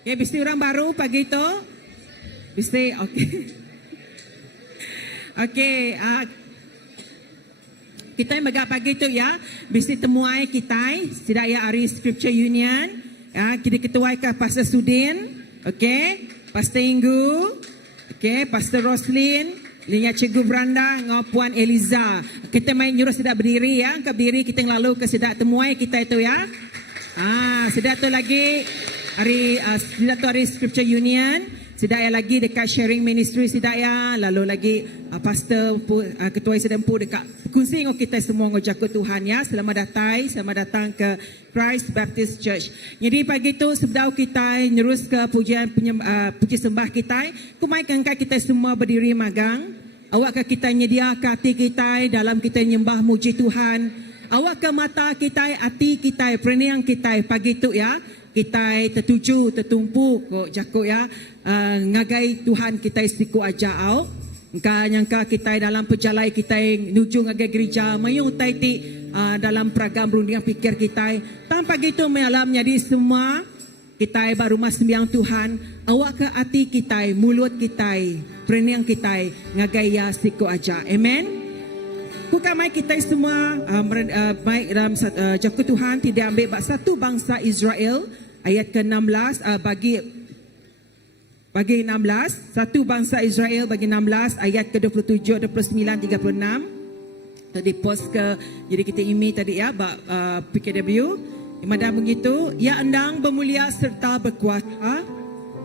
Okay, mesti orang baru pagi itu? Mesti, okey. Okey, kita megak pagi itu ya, mesti temuai kita, tidak ya hari Scripture Union, ya, kita ketuai ke Pastor Sudin, okey, Pastor Inggu, okey, Pastor Roslyn, Linya Cikgu Branda, ngau Puan Eliza. Kita main nyuruh sedap berdiri ya, ke berdiri kita lalu ke sedap temuai kita itu ya. Sedap tu lagi sedap tu hari Scripture Union, sedap ya lagi dekat sharing ministry sedap ya, lalu lagi pastor ketua sedang pun dekat kongsi dengan kita semua ngojak Tuhan ya. Selamat datang ke Christ Baptist Church. Jadi pagi tu sebelum kita nyerus ke puji sembah kita, kumaikan kita semua berdiri magang. Awak kita nyediakan hati kita dalam kita nyembah muji Tuhan. Awak ke mata kita, hati kita, perniang kita pagi tu ya. Kita tertuju, tertumpu kok jakuk ya. Ngagai Tuhan kita istiku aja au. Nyangka kita dalam perjalanan kita menuju ngagai gereja, mayung taiti dalam program rundingan fikir kita. Tanpa gitu malam jadi semua kita baru mas sembiang Tuhan. Awak ke hati kita, mulut kita, perniang kita ngagai ya istiku aja. Amen. Bukan mai kita semua baik dalam jakut Tuhan tidak ambil satu bangsa Israel ayat ke-16 bagi 16 satu bangsa Israel bagi 16 ayat ke-27 29 36 tadi post ke jadi kita imi tadi ya PKW imadah begitu ya endang bermulia serta berkuasa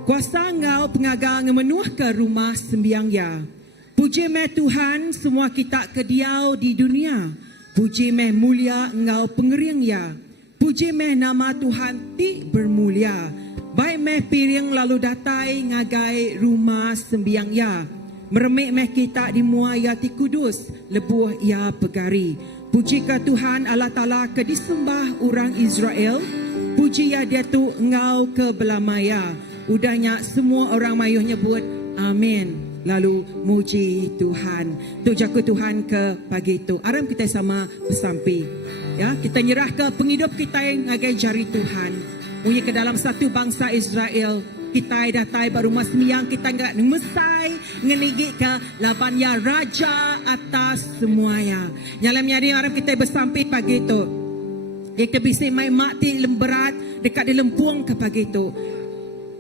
kuasa engkau pengagang menuah ke rumah sembiang ya. Puji meh Tuhan semua kita kediau di dunia. Puji meh mulia engkau pengering ya. Puji meh nama Tuhan ti bermulia. Baik meh piring lalu datai ngagai rumah sembiang ya. Meremik meh kita di muaya ti kudus. Lebuh ya pegari. Puji ke Tuhan Allah Ta'ala ke disembah orang Israel. Puji ya dia tu engkau ke belamaya. Udahnya semua orang mayuh nyebut amin. Lalu muji Tuhan. Tu jaga Tuhan ke pagi itu. Aram kita sama bersampi. Ya, kita nyerah ke penghidup kita yang ngagai jari Tuhan. Bunyi ke dalam satu bangsa Israel. Kita datai baru mas miang kita enggak mesai ngenigi ke labannya raja atas semuanya. Nyalam nyari aram kita bersampi pagi itu. Kita bisa main mati lemberat dekat di lempuang ke pagi itu.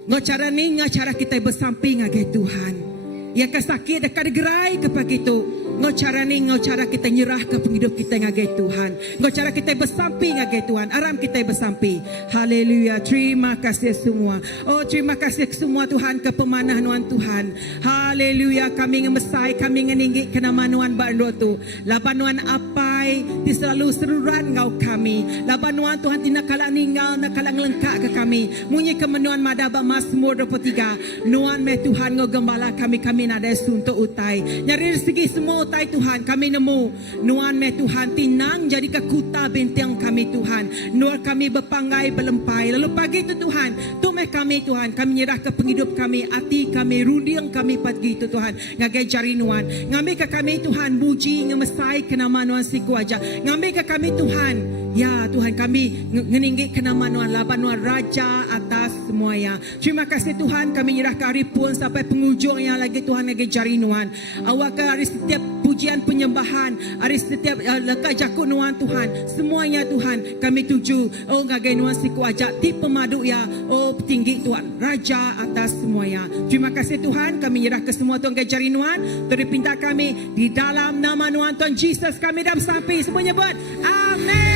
Ngocara ni ngacara kita bersampi ngagai Tuhan. Yang kesakit dekat gerai ke pagi itu. Ngocara ni ngocara kita nyerah ke penghidup kita ngagai Tuhan. Ngocara kita bersampi ngagai Tuhan. Aram kita bersampi. Haleluya. Terima kasih semua. Oh terima kasih semua Tuhan ke pemanah nuan Tuhan. Haleluya. Kami ngemesai, kami ngeninggi ke nama nuan bando tu. Laban nuan apai di selalu seruran ngau kami. Laban nuan Tuhan tina kalak ninggal na kalak lengkak ke kami. Munyi ke menuan madaba Mazmur 23. Nuan meh Tuhan ngogembala kami ada suntuk utai. Nyari rezeki semua utai Tuhan kami nemu. Nuan meh Tuhan tinang jadi kekuta benteng kami Tuhan. Nuan kami berpanggai berlempai. Lalu pagi itu Tuhan, tu meh kami Tuhan, kami nyerah ke penghidup kami, hati kami, rundiang kami pagi itu Tuhan. Ngagai jari nuan. Ngambil ke kami Tuhan, muji ngemesai ke nama nuan siku aja. Ngambil ke kami Tuhan. Ya Tuhan kami ngeninggi ke nama nuan laban nuan raja atas semuanya. Terima kasih Tuhan kami nyerah ke hari pun sampai penghujung yang lagi Tuhan lagi jari nuan. Awak ke hari setiap pujian penyembahan, hari setiap lekat jakut nuan Tuhan. Semuanya Tuhan kami tuju. Oh ngagai nuan siku ajak ti pemadu ya. Oh tinggi Tuhan raja atas semuanya. Terima kasih Tuhan kami nyerah ke semua Tuhan ke jari nuan. Terpinta kami di dalam nama nuan Tuhan Jesus kami dah sampai semuanya buat. Amin.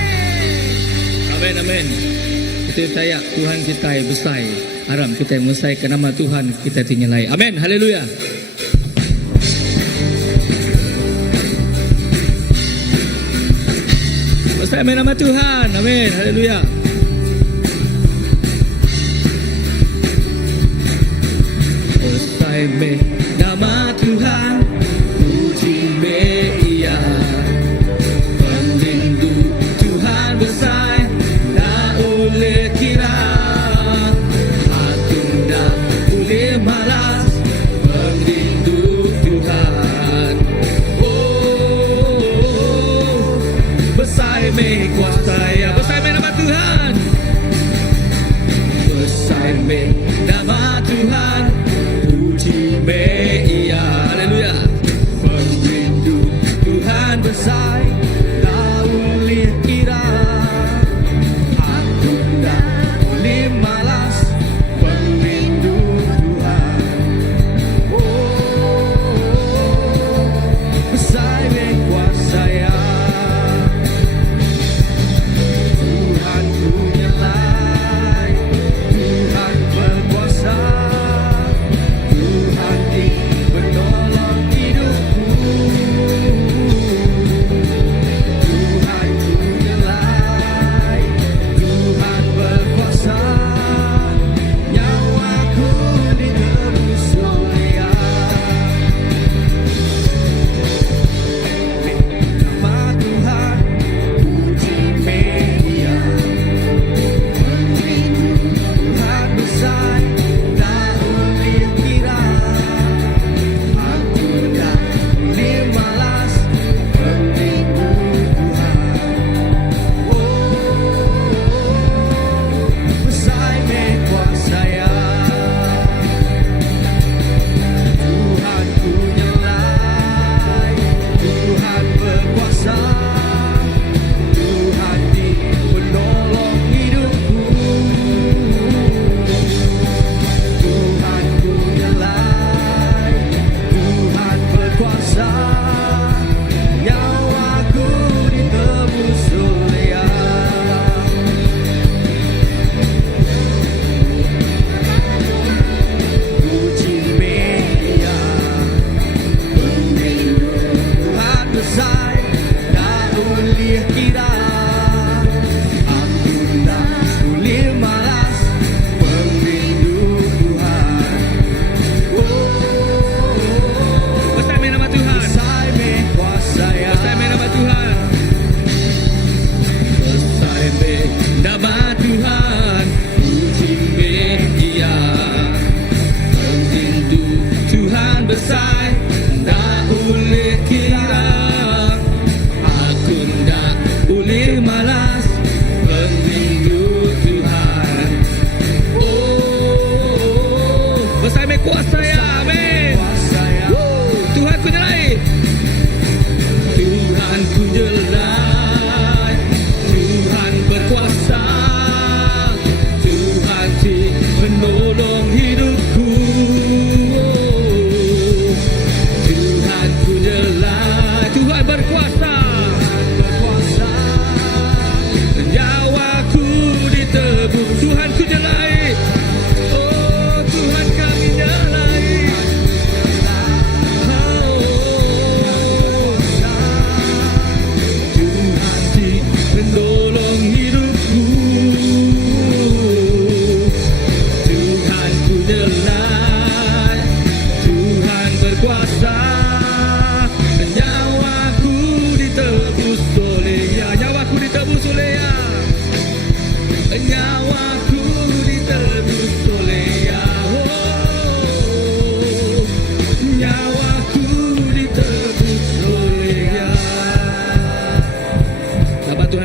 Amin, amin. Kita percaya Tuhan kita besar. Aram kita mesai ke nama Tuhan kita tinyalai. Amin. Haleluya. Besar nama Tuhan. Amin. Haleluya. Besar nama Tuhan. Puji Ia. Kuasa ya besar nama Tuhan. Besar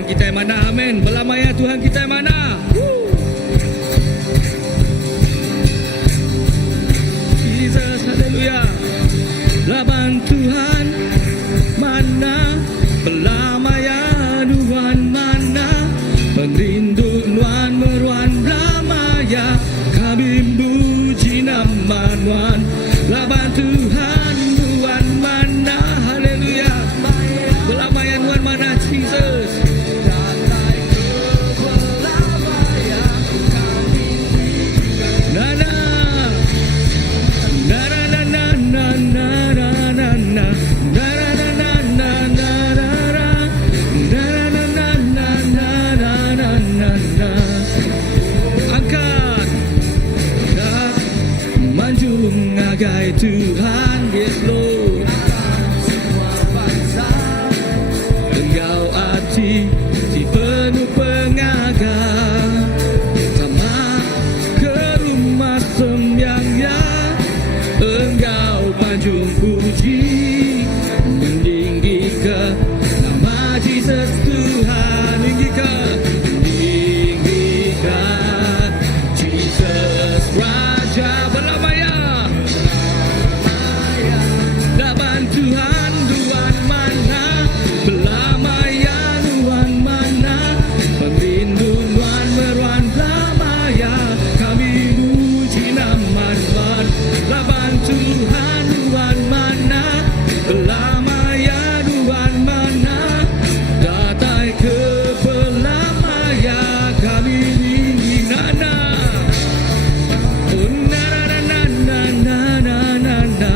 Tuhan kita yang mana? Amin. Belamaya Tuhan kita yang mana? Jesus, haleluya. Laban Tuhan mana? Belamaya Tuhan mana? Perinduan meruan belamaya, kami puji nama Tuhan. Laban Tuhan Tuhan mana? Haleluya. Belamaya Tuhan mana? Jesus. Ngagai Tuhan, yes Lord. Engkau arti si penuh pengagal, sama ke rumah sembyangnya. Engkau panjung puji, meninggikan nama Jesus Tuhan. Meninggikan Jesus Raja belamaya. Tuhan, Tuhan mana? Belamaya Tuhan mana? Perinduan meruan belamaya, kami puji nama Tuhan. Laban Tuhan, Tuhan mana? Belamaya Tuhan mana? Datai ke belamaya, kami ingin nana. Oh, na na na na na na na na.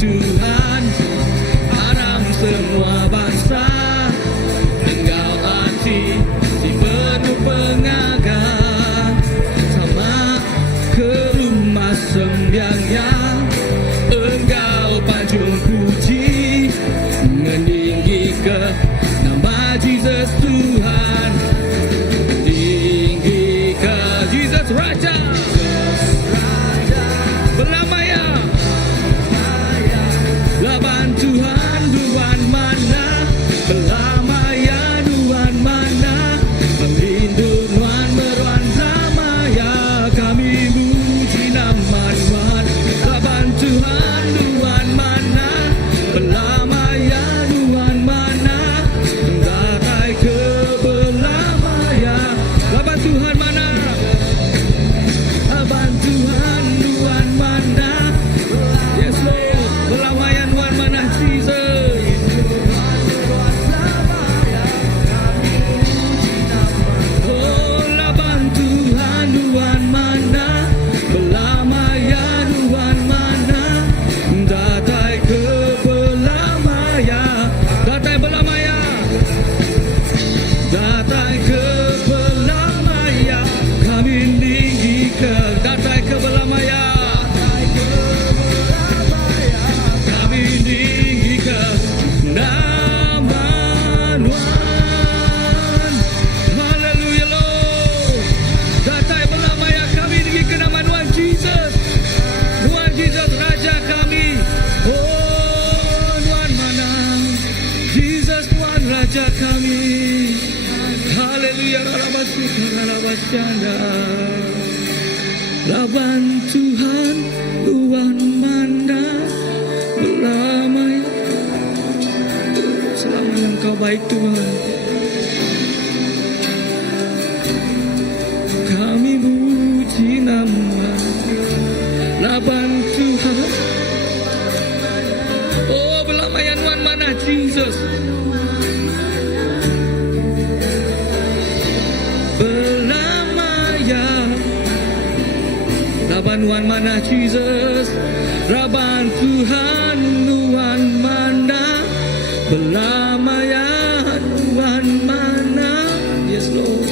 Tuhan, haram semua bangsa. Engkau arti si penuh pengagal, sama ke rumah sembyangnya. Engkau panjung puji, meninggikan nama Jesus Tuhan. Meninggikan Jesus Raja belamaya. Laban Tuhan, Tuhan mana? Belamaya Tuhan mana? Perinduan meruan belamaya, kami puji nama Tuhan. Laban Tuhan, Tuhan mana? Belamaya Tuhan mana? Datai ke belamaya. Laban Tuhan mana? Laban Tuhan, Tuhan mana? Yes Lord, belamaya Tuhan mana? Jesus. Oh, laban Tuhan, Tuhan mana? Belamaya Tuhan mana? Datai ke belamaya. Datai belamaya. Datai ke belamaya, kami tinggikan. Datai ke belamaya, kami tinggikan nama Tuhan. Haleluya Lord. Datai belamaya, kami tinggikan nama Tuhan Jesus. Tuhan Jesus Raja kami. Oh Tuhan mana? Jesus Tuhan Raja kami. Haleluya. Laban Tuhan, Tuhan mana? Belamaya. Selama Engkau baik Tuhan, kami puji nama. Laban Tuhan, oh belamaya Tuhan mana? Jesus. Belamaya. Laban Tuhan mana? Jesus. Laban Tuhan, Tuhan mana? Belamaya Tuhan mana? Yes Lord.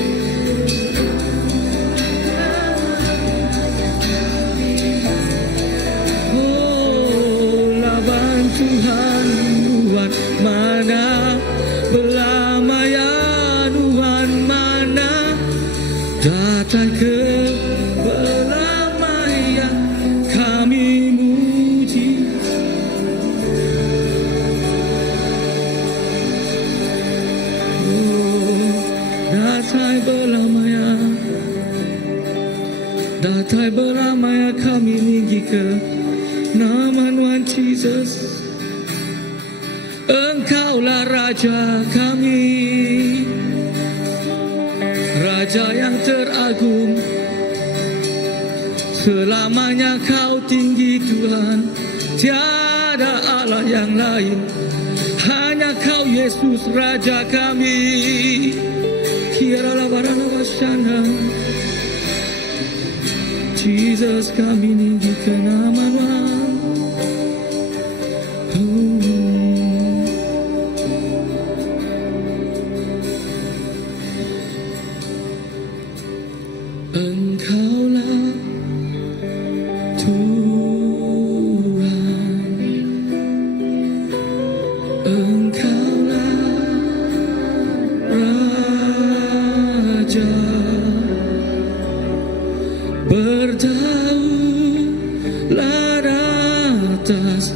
Oh, laban Tuhan, Tuhan mana? Belamaya Tuhan mana? Datang ke Datai beramai kami meninggikan nama Tuhan Yesus. Engkaulah Raja kami, Raja yang teragung. Selamanya kau tinggi Tuhan, tiada Allah yang lain. Hanya kau Yesus Raja kami. Kirala barana wasana, Jesus kami ninggikan nama Tuhan. Engkaulah Tuhan, Engkaulah Raja, berdaulat atas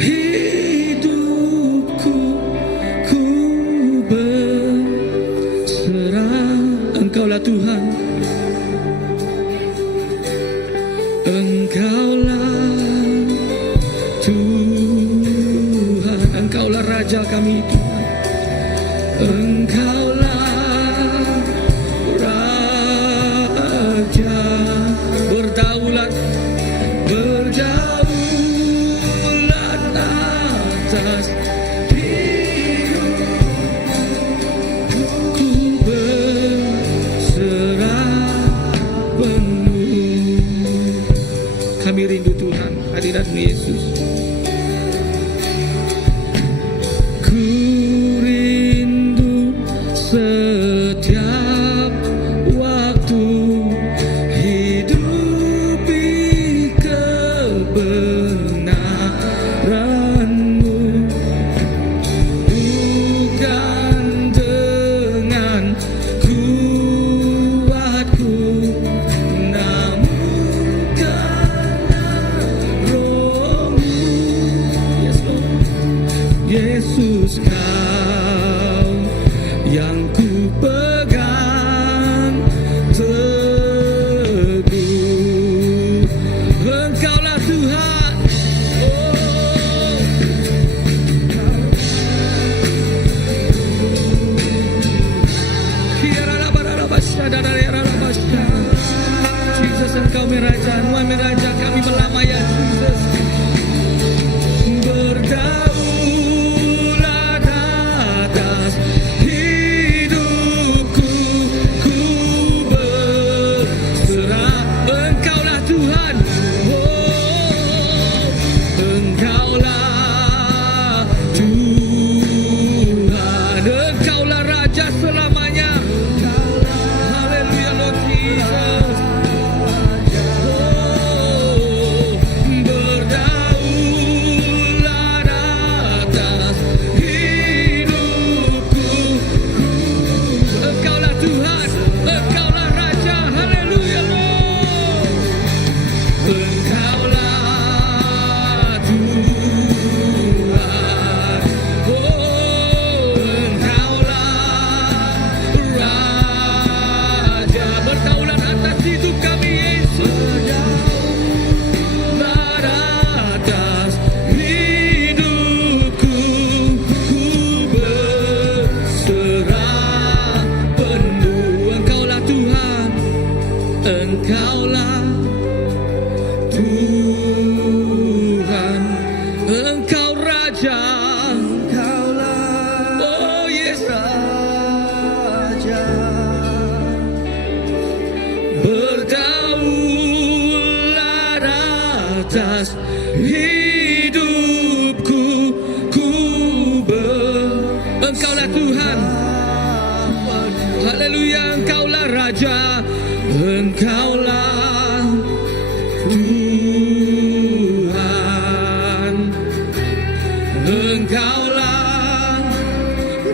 hidupku, ku berserah. Engkaulah Tuhan, Engkaulah Tuhan, Engkaulah Raja kami Tuhan. Engkaulah Raja, berdaulat atas hidupku, berserah penuh. Kami rindu Tuhan, hadirat-Mu Yesus. Ku rindu setiap waktu hidupi kebenaran-Mu, bukan dengan kuatku, namun Yesus, Kau yang ku pegang teguh. Engkaulah Tuhan, Jesus, Engkau Meraja, Tuhan Meraja, kami melamai ya Jesus. Berdaulat atas hidupku, ku berserah. Engkaulah Tuhan, oh, Engkaulah Tuhan, Engkaulah Raja selamanya. Haleluya Lord Jesus. Engkaulah Tuhan, Engkau Raja, Engkaulah, oh yes, Raja, berdaulat atas hidupku, Engkaulah Tuhan, haleluya, Engkaulah Raja, Engkaulah Tuhan, Engkaulah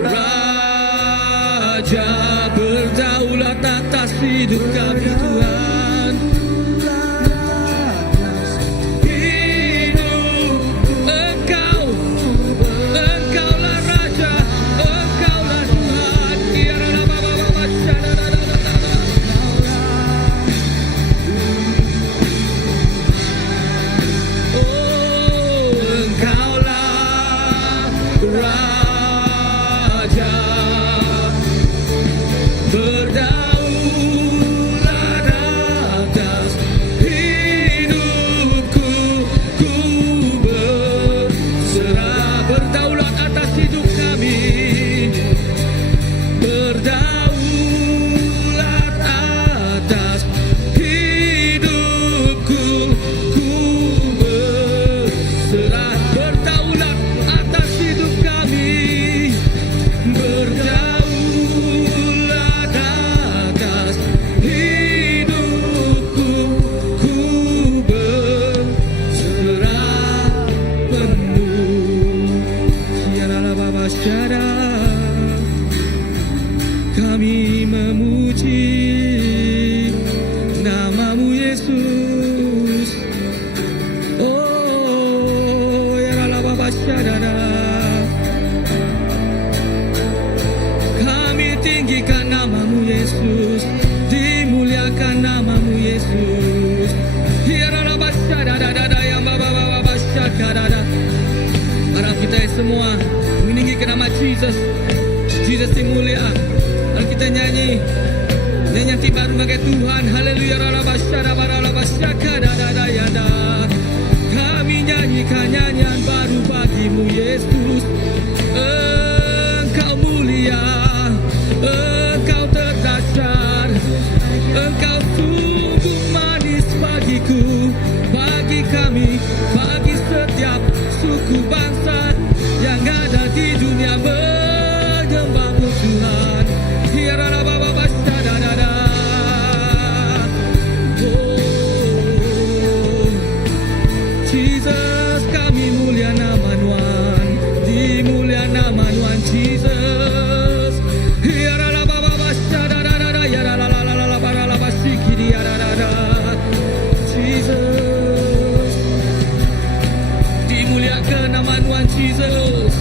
Raja, berdaulat atas hidup kami Tuhan. Hidup Engkaulah Raja, Engkaulah Tuhan. Yesus. Oh, ya la baba syadara. Kami tinggikan namamu Yesus, dimuliakan namamu Yesus. Ya la baba syadara yang baba syadara. Para kita semua meninggikan nama Jesus. Jesus yang mulia. Lalu kita nyanyi nyanyian baru bagi Tuhan. Haleluya. Kami nyanyikan nyanyian baru bagimu Yesus. Engkau mulia, engkau terdahsyat, engkau sungguh manis bagiku, bagi kami, bagi setiap suku bangsa yang ada di dunia menyembahmu Tuhan. Hirara baba basta da da da. Oh, Jesus, kami mulia nama Tuhan, dimulia nama Tuhan Jesus. Hirara baba basta da da da da. Yara la la la la la bara la basikiri yara da da. Jesus, dimuliakan nama Tuhan Jesus.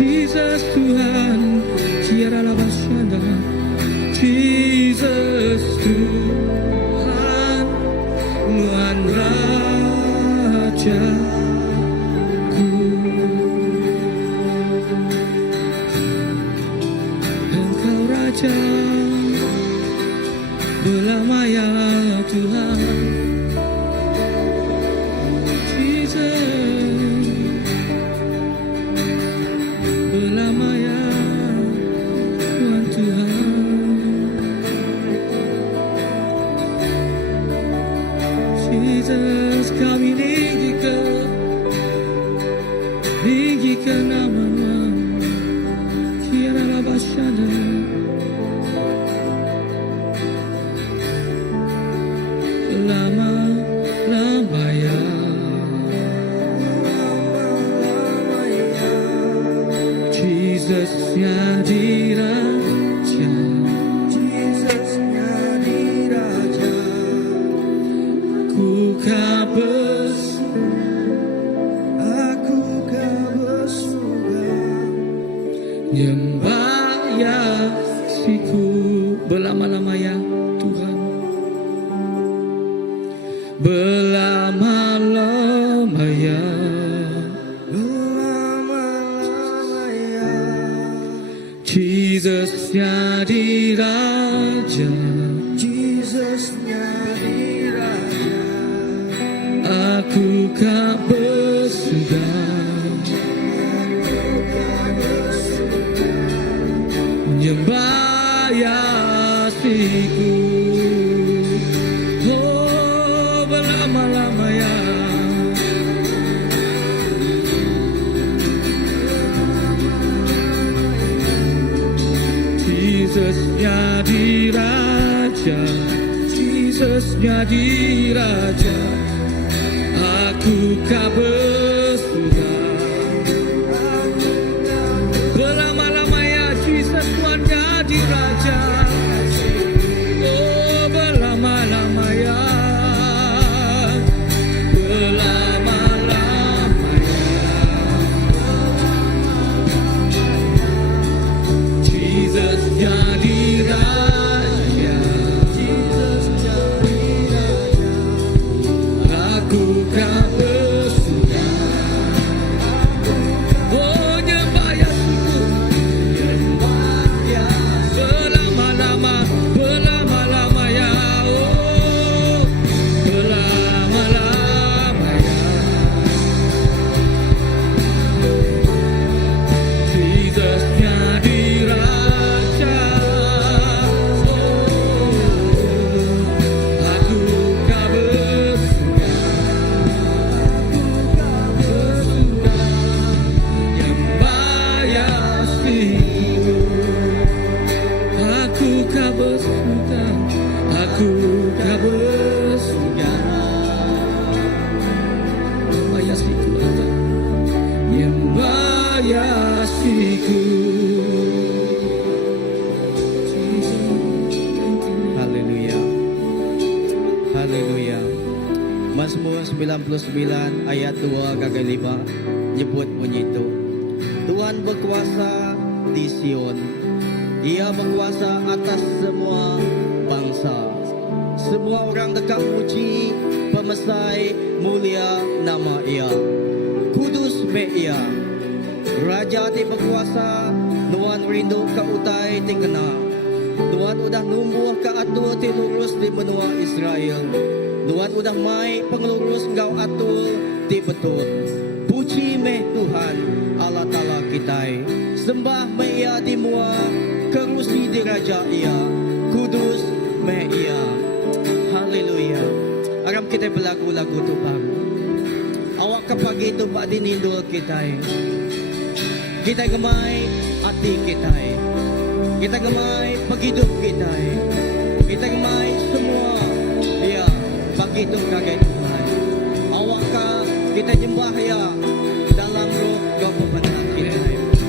Jesus Tuhan, tiada labasada. Jesus Tuhan, Tuhan Rajaku. Engkau Raja belamanya Tuhan. Jesus, kami tinggikan nama-Mu, tiada labasada. Lama-lamanya Jesusnya diraja, Jesusnya diraja. ku kabes Aku kebesuga. nyembah Yesusku berlama-lama ya Tuhan, berlama-lama ya. Lama-lama ya. Jesusnya diraja, Jesusnya diraja. aku kau bersuka menyembah Yesusku. Oh, berlama-lama ya. Jesusnya diraja, Jesusnya diraja, aku kau bersuka. Berlama-lama ya Jesus Tuhannya diraja. Oh, berlama-lama ya. Berlama-lama ya. Jesus jadi raja, aku kau bersuka. Oh, nyembah Yesus, nyembah Yesus. Berlama-lama, berlama-lama ya. Oh, berlama-lama ya. Jesus jadi raja. Oh, aku kau bersuka. Bersuka. Nyembah Yesusku. Aku kau bersuka. Aku kau bersuka. Nyembah Yesusku. Nyembah Yesusku. Haleluya. Haleluya. Mazmur 99 ayat 2 kagak 5 nyebut bunyi itu. Tuhan berkuasa di Sion. Ia berkuasa atas semua bangsa. Semua orang dekat puji, pemesai mulia nama Ia. Kudus me Ia. Raja di berkuasa, Tuhan rindu ke utai ti kena. Tuhan udah numbuh ke atul ti lurus di benua Israel. Tuhan udah mai pengelurus engkau atul ti betul. Puji meh Tuhan Allah Ta'ala kita. Sembah meh Ia di mua, kerusi di raja Ia. Kudus meh Ia. Haleluya. Aram kita berlagu-lagu tu baru. Awak ke pagi tu pak dinindul kita. Kita gemai hati kita. Kita gemai paghidup kita. Kita gemai semua. Ya, begitu kaget Tuhan. Awak ka kita nyembah ya dalam roh kau pemenang kita.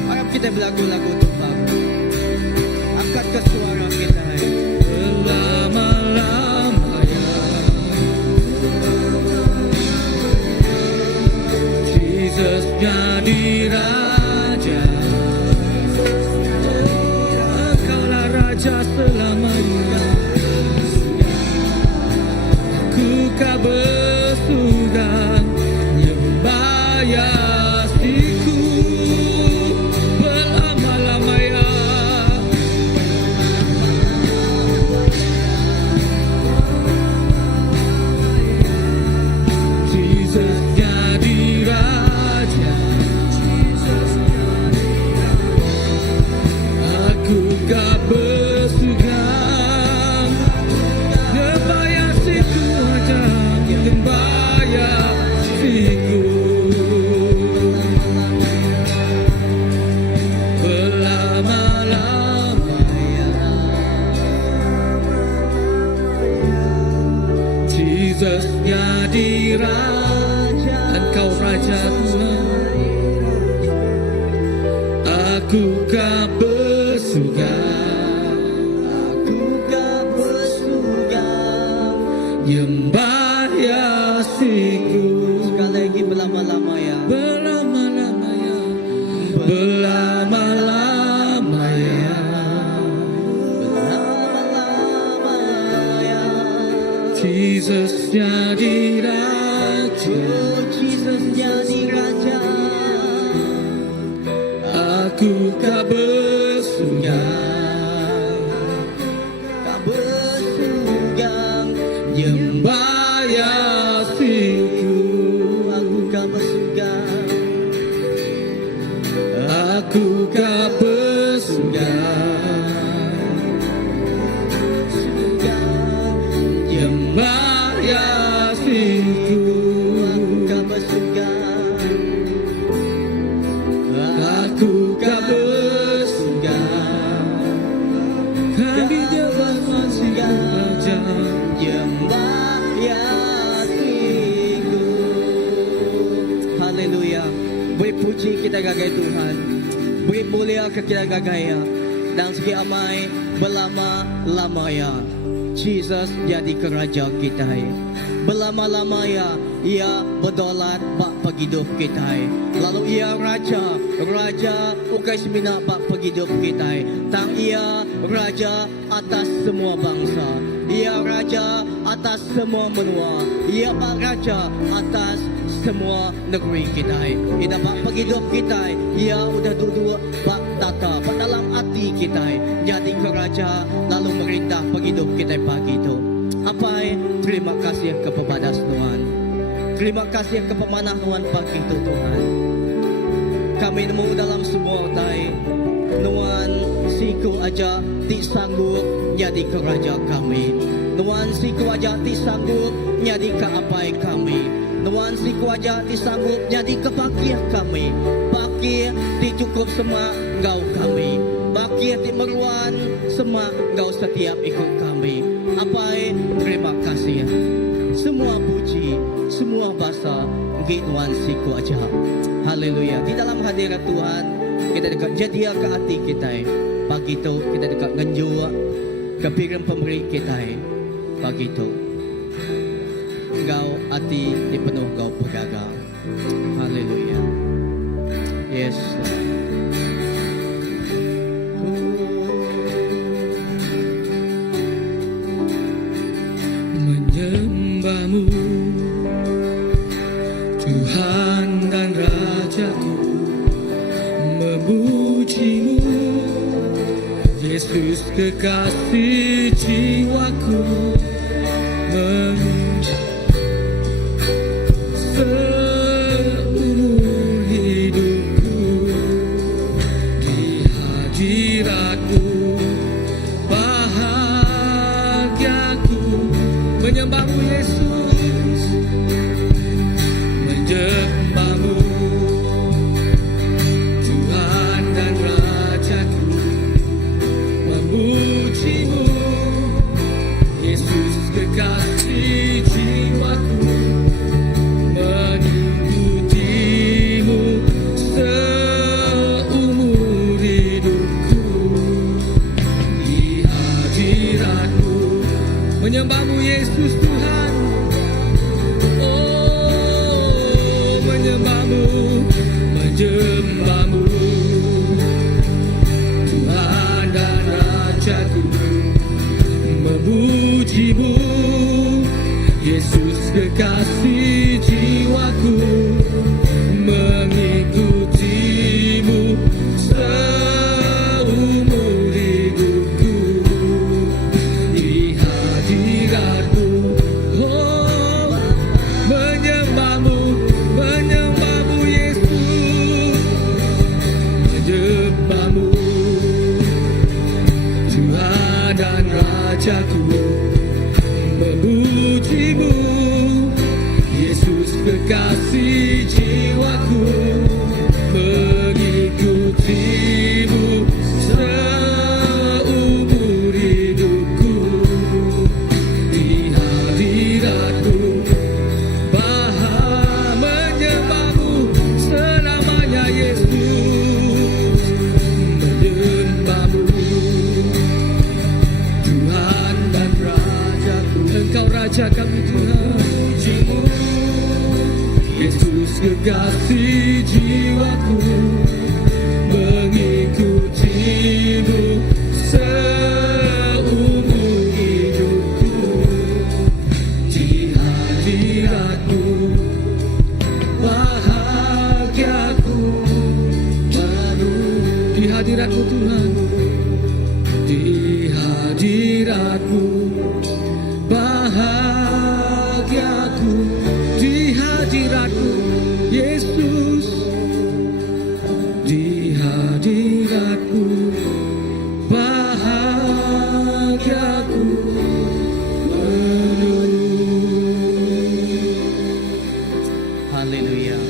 Harap kita berlagu-lagu Tuhan. Angkat ke suara kita. Berlama-lama ya. Jesus jadi raja. Oh, kaulah raja selamanya. Ku kau bersuka nyembah Yesusku. Berlama-lama Aku kau bersuka, Aku kau bersuka, nyembah Yesusku. sekali lagi berlama-lama ya. Berlama-lama ya, berlama-lama ya. Berlama-lama ya. Jesus jadi Raja, Oh, Jesus jadi Raja. aku kau bersuka, Kau bersuka, nyembah Yesusku. aku kau bersuka, Aku kau bersuka, suka, nyembah Yesusku. kau bersuka, Aku kau bersuka, kami jawab masih Raja. Nyembah Yesusku. Haleluya. Beri puji kita gagai Tuhan. Beri mulia ke kita gagai ya. Dan segi amai berlama-lama ya. Jesus jadi kerajaan kita ya. Berlama-lama ya. Ia berdolat bak penghidup kita ya. Lalu ia raja ukai semina bak penghidup kita ya. Tang ia raja atas semua bangsa. Ia raja atas semua benua. Ia pak raja atas semua negeri kita. Ia dapat penghidup kita. Ia udah duduk bak tata pada dalam hati kita. Jadi keraja lalu merintah penghidup kita pagi itu. Apa? Terima kasih kepada Tuhan. Terima kasih kepada Tuhan pagi itu Tuhan. Kami nemu dalam semua utai. Nuan siku aja disanggup jadi keraja kami. Nuan siku aja disanggup jadi keapai kami. Nuan siku aja disanggup jadi kebahagia kami. Bahagia dicukup semua engkau kami. Bahagia dimeruan semua engkau setiap ikut kami. Apai terima kasih. Semua puji, semua bahasa Nuan siku aja. Haleluya. Di dalam hadirat Tuhan kita dekat jadi ke hati kita. Pagi itu kita dekat ngenjua kepikiran pemberi kita. Pagi itu engkau hati dipenuh engkau pegagal. Haleluya. Yes. Menyembahmu Tuhan dan Rajaku, memujimu Yesus kekasih jiwaku, seumur hidupku di hadiratmu bahagiaku. Menyembahmu Yesus, menyembahmu Tuhan dan Rajaku, memujimu Yesus kekasih jiwaku, mengikutimu seumur hidupku di hadiratmu. Menyembahmu Yesus Tuhan, oh menyembahmu, menyembahmu Tuhan dan Rajaku, memujimu Yesus kekasih jiwaku, mengikutimu seumur hidupku di hadiratmu. Oh, menyembahmu, menyembahmu Yesus, menyembahmu Tuhan dan Rajaku, memujimu hadirat-Mu Tuhan, di hadirat-Mu bahagiaku, di hadirat-Mu Yesus, di hadirat-Mu bahagiaku penuh. Haleluya.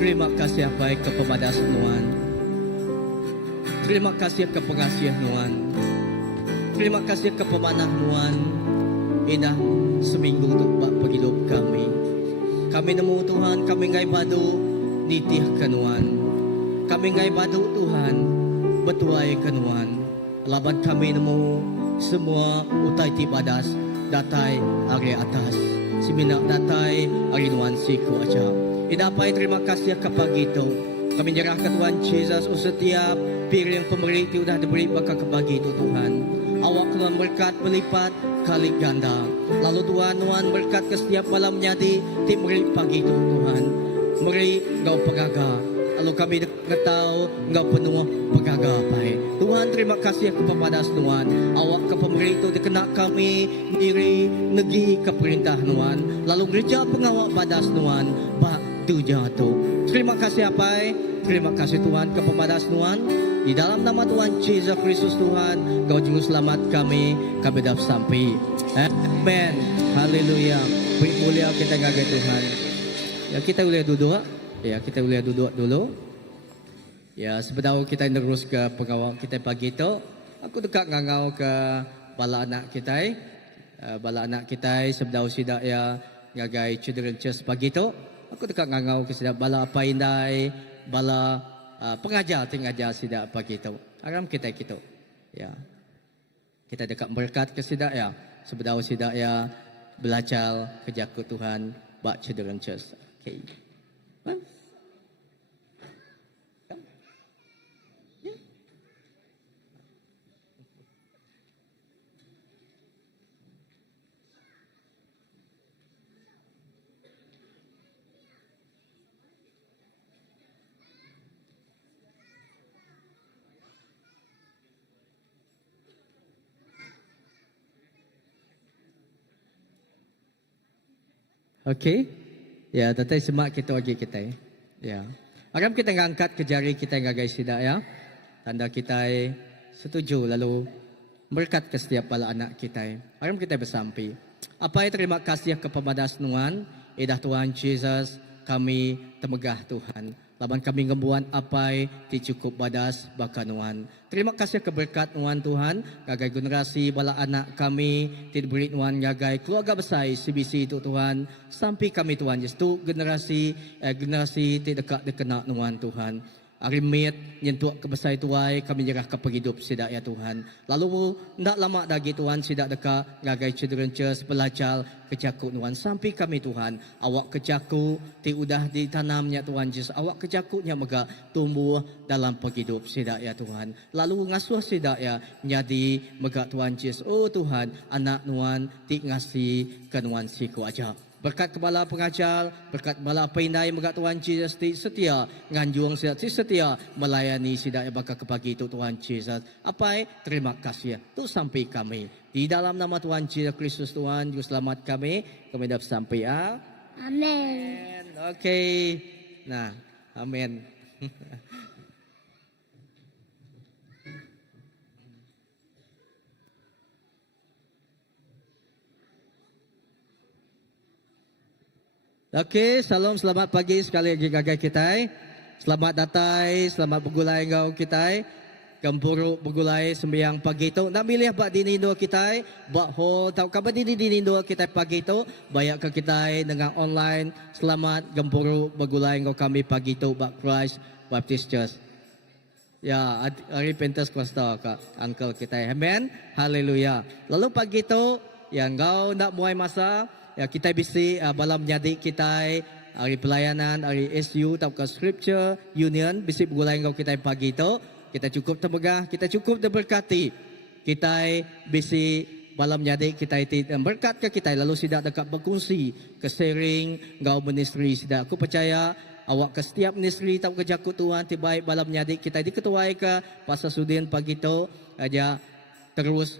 Terima kasih baik kepada Tuhan. Terima kasih ke pengasihan Tuhan. Terima kasih ke pemanah Tuhan. Indah seminggu untuk penghidup kami. Kami nemu Tuhan, kami ngai badu nitih Tuhan. Kami ngai badu Tuhan, betuai Tuhan. Laban kami nemu semua utai tibadas datai hari atas. Siminak datai hari Tuhan siku aja. Idapai terima kasih ke pagi itu. Kami nyerah ke Tuhan Yesus, setiap piring pemberi itu sudah diberi bakal ke pagi itu Tuhan. Awak Tuhan berkat melipat kali ganda. Lalu Tuhan berkat ke setiap malamnya di beri pagi itu Tuhan. Beri engkau pegaga. Lalu kami tahu engkau penuh pegaga baik. Tuhan terima kasih kepada Tuhan. Awak ke pemberi itu dikena kami diri negeri ke perintah Tuhan. Lalu gereja pengawal pada Tuhan. Bak tu jatuh. Terima kasih apa? Terima kasih Tuhan kepada Tuhan. Di dalam nama Tuhan Yesus Kristus Tuhan, Kau juru selamat kami dapat sampai. Amen. Haleluya. Beri mulia kita ngagai Tuhan. Ya kita boleh duduk. Ya kita boleh duduk dulu. Ya sebelum kita terus ke pengawal kita pagi itu, aku dekat ngangau ke bala anak kita. Bala anak kita sebelum sidak ya ngagai children church pagi itu. Aku dekat ngangau ke sidak bala apa indai, bala pengajar sidak pagi itu. Aram kita gitu. Ya. Kita dekat berkat ke sidak ya. Sebelum sidak ya belajar kerja ke Tuhan bak children church. Okay. Okey. Ya, tetapi semak kita lagi kita. Ya. Aram kita ngangkat ke jari kita ngagai sida ya. Tanda kita setuju lalu berkat ke setiap bala anak kita. Aram kita bersampai. Apa terima kasih kepada Tuhan. Edah Tuhan Yesus kami temegah Tuhan. Laban kami ngembuan apai ti cukup badas bakanuan. Terima kasih keberkat Tuhan Tuhan gagai generasi bala anak kami ti diberi Tuhan gagai keluarga besar CBC itu Tuhan sampai kami Tuhan Yesus generasi ti dekat dekena Tuhan Tuhan. Arimit nyentuh kebesar tuai kami nyerah ke penghidup sidak ya Tuhan. Lalu ndak lama lagi Tuhan sidak dekat gagai children church belajar kejaku Tuhan sampai kami Tuhan awak kejaku ti udah ditanamnya Tuhan Yesus awak kejakunya mega tumbuh dalam penghidup sidak ya Tuhan. Lalu ngasuh sidak ya jadi mega Tuhan Yesus oh Tuhan anak Tuhan ti ngasih ke Tuhan siku aja. Berkat kepala pengajar, berkat kepala pendai mega Tuhan Yesus setia nganjung setia melayani sidak bakal ke pagi itu Tuhan Yesus. Apa terima kasih tu sampai kami di dalam nama Tuhan Yesus Kristus Tuhan juru selamat kami dapat sampai ya. Amin. Okey. Nah, amin. Okey, salam selamat pagi sekali lagi gagai kita. Selamat datang, selamat bergulai engkau kita. Gempuru bergulai sembiang pagi itu. Nak milih bak dinindo kita, bak ho tau kabar dinindo kita pagi itu. Banyak ke kita dengan online. Selamat gempuru bergulai engkau kami pagi itu bak Christ Baptist Church. Ya, hari Pentecost ke uncle kita. Amen. Haleluya. Lalu pagi itu yang engkau nak mulai masa ya kita bisi balam jadi kita hari pelayanan hari SU atau ke Scripture Union bisi bergulai engkau kita pagi itu kita cukup termegah kita cukup diberkati kita bisi balam jadi kita itu berkat ke kita lalu sidak dekat berkongsi ke sharing engkau ministry sidak aku percaya awak ke setiap nisri tau kerja ku Tuhan tiba balam menyadik kita diketuai ke Pastor Sudin pagi tu aja terus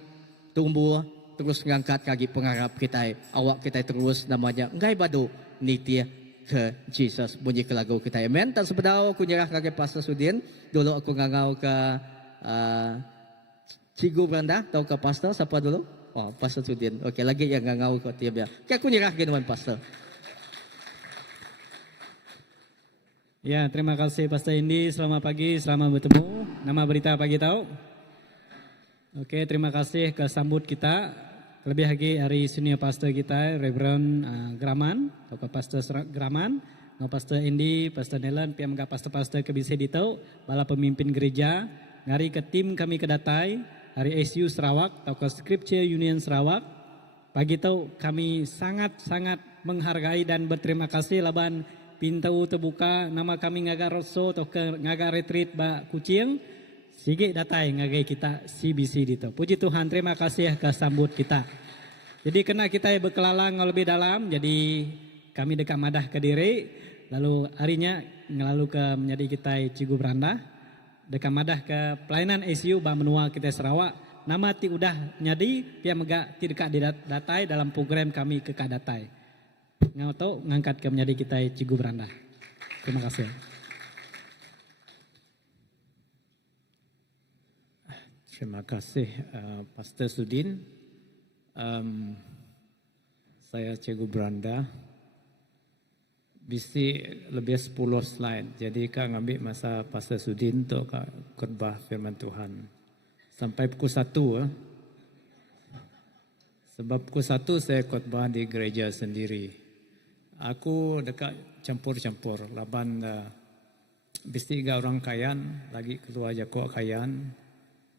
tumbuh terus ngangkat kaki pengarap kita awak kita terus namanya ngai badu nitia ke Jesus bunyi ke lagu kita amen. Tak sepedau aku nyerah kaki Pastor Sudin dulu aku ngangau ke Cigu Branda tahu ke Pastor siapa dulu? Oh, Pastor Sudin. Okey, lagi yang ngangau ke tiap ya. Okey, aku nyerah gini Pastor. Ya, terima kasih Pastor Indi. Selamat pagi, selamat bertemu. Nama berita pagi tahu. Oke, terima kasih ke sambut kita. Lebih lagi hari senior pastor kita, Reverend Graman, atau Pastor Graman, Pastor Indi, Pastor Nelan, PM pastor-pastor ke BC Ditau, bala pemimpin gereja, ngari ke tim kami kedatai, hari SU Sarawak, atau ke Scripture Union Sarawak. Pagi tahu kami sangat-sangat menghargai dan berterima kasih laban pintu terbuka nama kami ngaga rosso atau ke ngaga retreat ba Kucing. Sige datai ngagai kita CBC dito. Puji Tuhan, terima kasih ke sambut kita. Jadi kena kita berkelalang lebih dalam, jadi kami dekat madah ke diri, lalu harinya ngelalu ke menjadi kita Cigu Branda, dekat madah ke pelayanan SU ba menua kita Sarawak. Nama ti udah nyadi pia mega ti dekat di datai dalam program kami ke Kadatai. Ngau tahu ngangkat ke menjadi kita Cigu Branda. Terima kasih. Terima kasih Pastor Sudin. Saya Cigu Branda. Bisi lebih 10 slide. Jadi kak ngambil masa Pastor Sudin untuk khotbah firman Tuhan. Sampai pukul 1. Sebab pukul 1 saya khotbah di gereja sendiri. Aku dekat campur-campur. Laban bisi tiga orang kayan. Lagi keluar jakok kayan.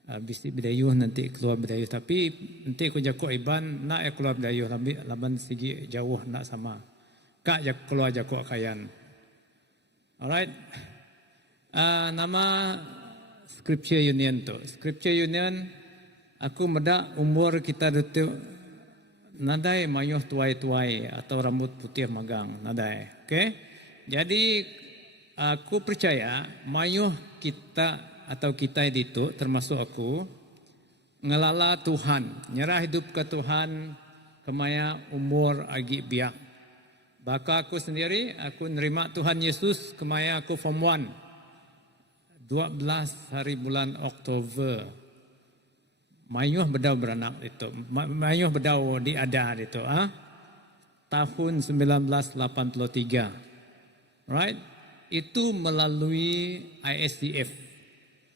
Bisi bidayuh nanti keluar bidayuh. Tapi nanti aku jakok iban. Nak keluar bidayuh. Laban segi jauh nak sama. Kak keluar jakok kayan. Alright. Nama Scripture Union tu. Scripture Union. Aku medak umur kita detik. Nadai mayuh tuai-tuai atau rambut putih magang. Nadai. Okay. Jadi aku percaya mayuh kita atau kita itu termasuk aku ngelala Tuhan. Nyerah hidup ke Tuhan kemaya umur agi biak. Baka aku sendiri, aku nerima Tuhan Yesus kemaya aku form 1. 12 hari bulan Oktober. Mayuh bedau beranak itu. Mayuh bedau di ada itu. Tahun 1983. Right? Itu melalui ISDF.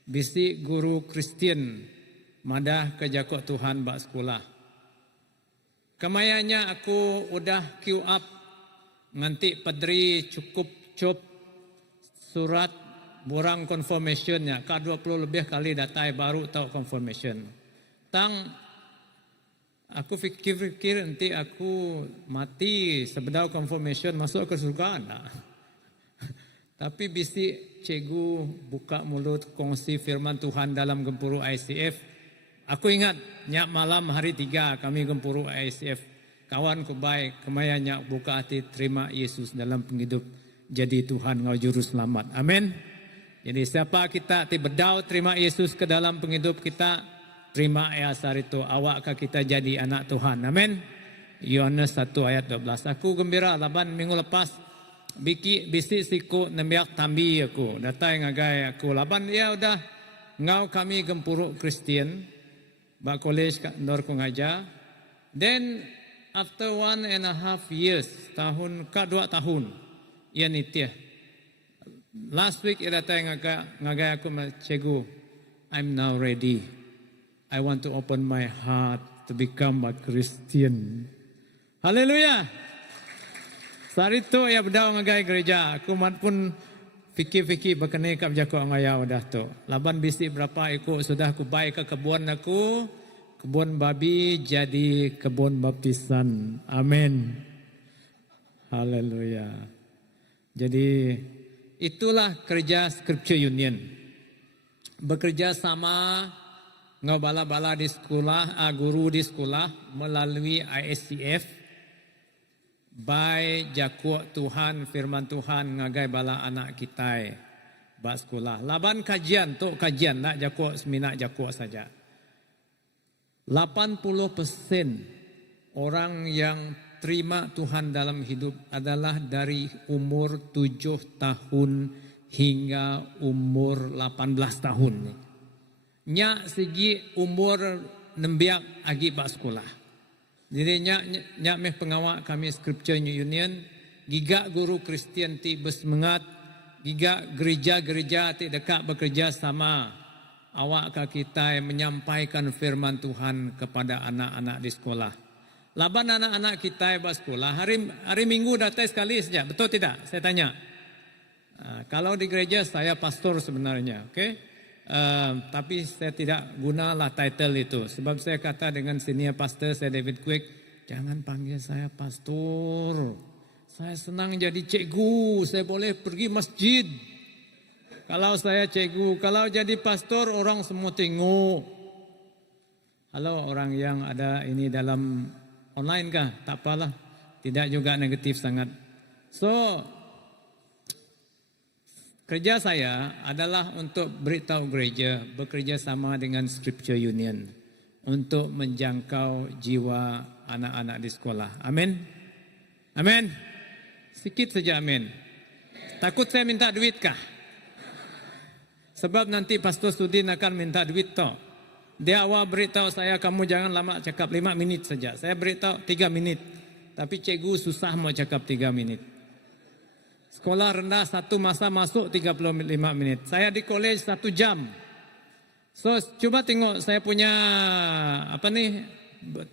Bisi guru Kristian madah ke jakok Tuhan bak sekolah. Kemayanya aku udah queue up nganti padri cukup cop surat borang confirmationnya. Ka 20 lebih kali datai baru tahu confirmation. Tang aku fikir-fikir nanti aku mati sebedau confirmation masuk ke surga enggak. Tapi bisi cikgu buka mulut kongsi firman Tuhan dalam gempuru ICF. Aku ingat nyak malam hari 3 kami gempuru ICF. Kawan ku baik kemaya nyak buka hati terima Yesus dalam penghidup jadi Tuhan ngau juru selamat. Amin. Jadi siapa kita bedau terima Yesus ke dalam penghidup kita, terima asar itu awak kita jadi anak Tuhan. Amin. Yohanes 1 ayat 12. Aku gembira laban minggu lepas bisi siku nembiak tambi aku. Datai ngagai aku laban ya udah ngau kami gempuru Kristian ba college ndor ku ngaja. Then after 1.5 years, tahun ke 2 tahun, ia nitia. Last week, ia datang ngagai aku cikgu, I'm now ready. I want to open my heart to become a Christian. Haleluya. Saat itu ia bedau ngagai gereja. Aku pun fikir-fikir berkenai kap jakok ngayau dah tu. Laban bisi berapa ikut sudah aku baik ke kebun aku. Kebun babi jadi kebun baptisan. Amin. Haleluya. Jadi itulah kerja Scripture Union. Bekerja sama ngabala-bala di sekolah, guru di sekolah melalui ISCF Bai jakuak Tuhan, firman Tuhan ngagai bala anak kita ba sekolah. Laban kajian tu kajian nak jakuak seminak jakuak saja. 80% orang yang terima Tuhan dalam hidup adalah dari umur 7 tahun hingga umur 18 tahun. Nyak segi umur nembiak agi ba sekolah. Jadi nyak meh pengawak kami Scripture Union, giga guru Kristian ti bersemangat, giga gereja-gereja ti dekat bekerja sama awak ka kita yang menyampaikan firman Tuhan kepada anak-anak di sekolah. Laban anak-anak kita ba sekolah, hari Minggu datang sekali saja, betul tidak? Saya tanya. Kalau di gereja saya pastor sebenarnya, okey? Tapi saya tidak gunalah title itu. Sebab saya kata dengan senior pastor saya David Quick, jangan panggil saya pastor. Saya senang jadi cikgu, saya boleh pergi masjid. Kalau saya cikgu, kalau jadi pastor orang semua tengok. Halo orang yang ada ini dalam online kah? Tak apalah, tidak juga negatif sangat. So, kerja saya adalah untuk beritahu gereja bekerja sama dengan Scripture Union untuk menjangkau jiwa anak-anak di sekolah. Amin. Amin. Sikit saja amin. Takut saya minta duit kah? Sebab nanti Pastor Sudin akan minta duit toh. Dia awal beritahu saya kamu jangan lama cakap 5 minit saja. Saya beritahu 3 minit. Tapi cikgu susah mau cakap 3 minit. Sekolah rendah satu masa masuk 35 menit. Saya di college 1 jam. So coba tengok saya punya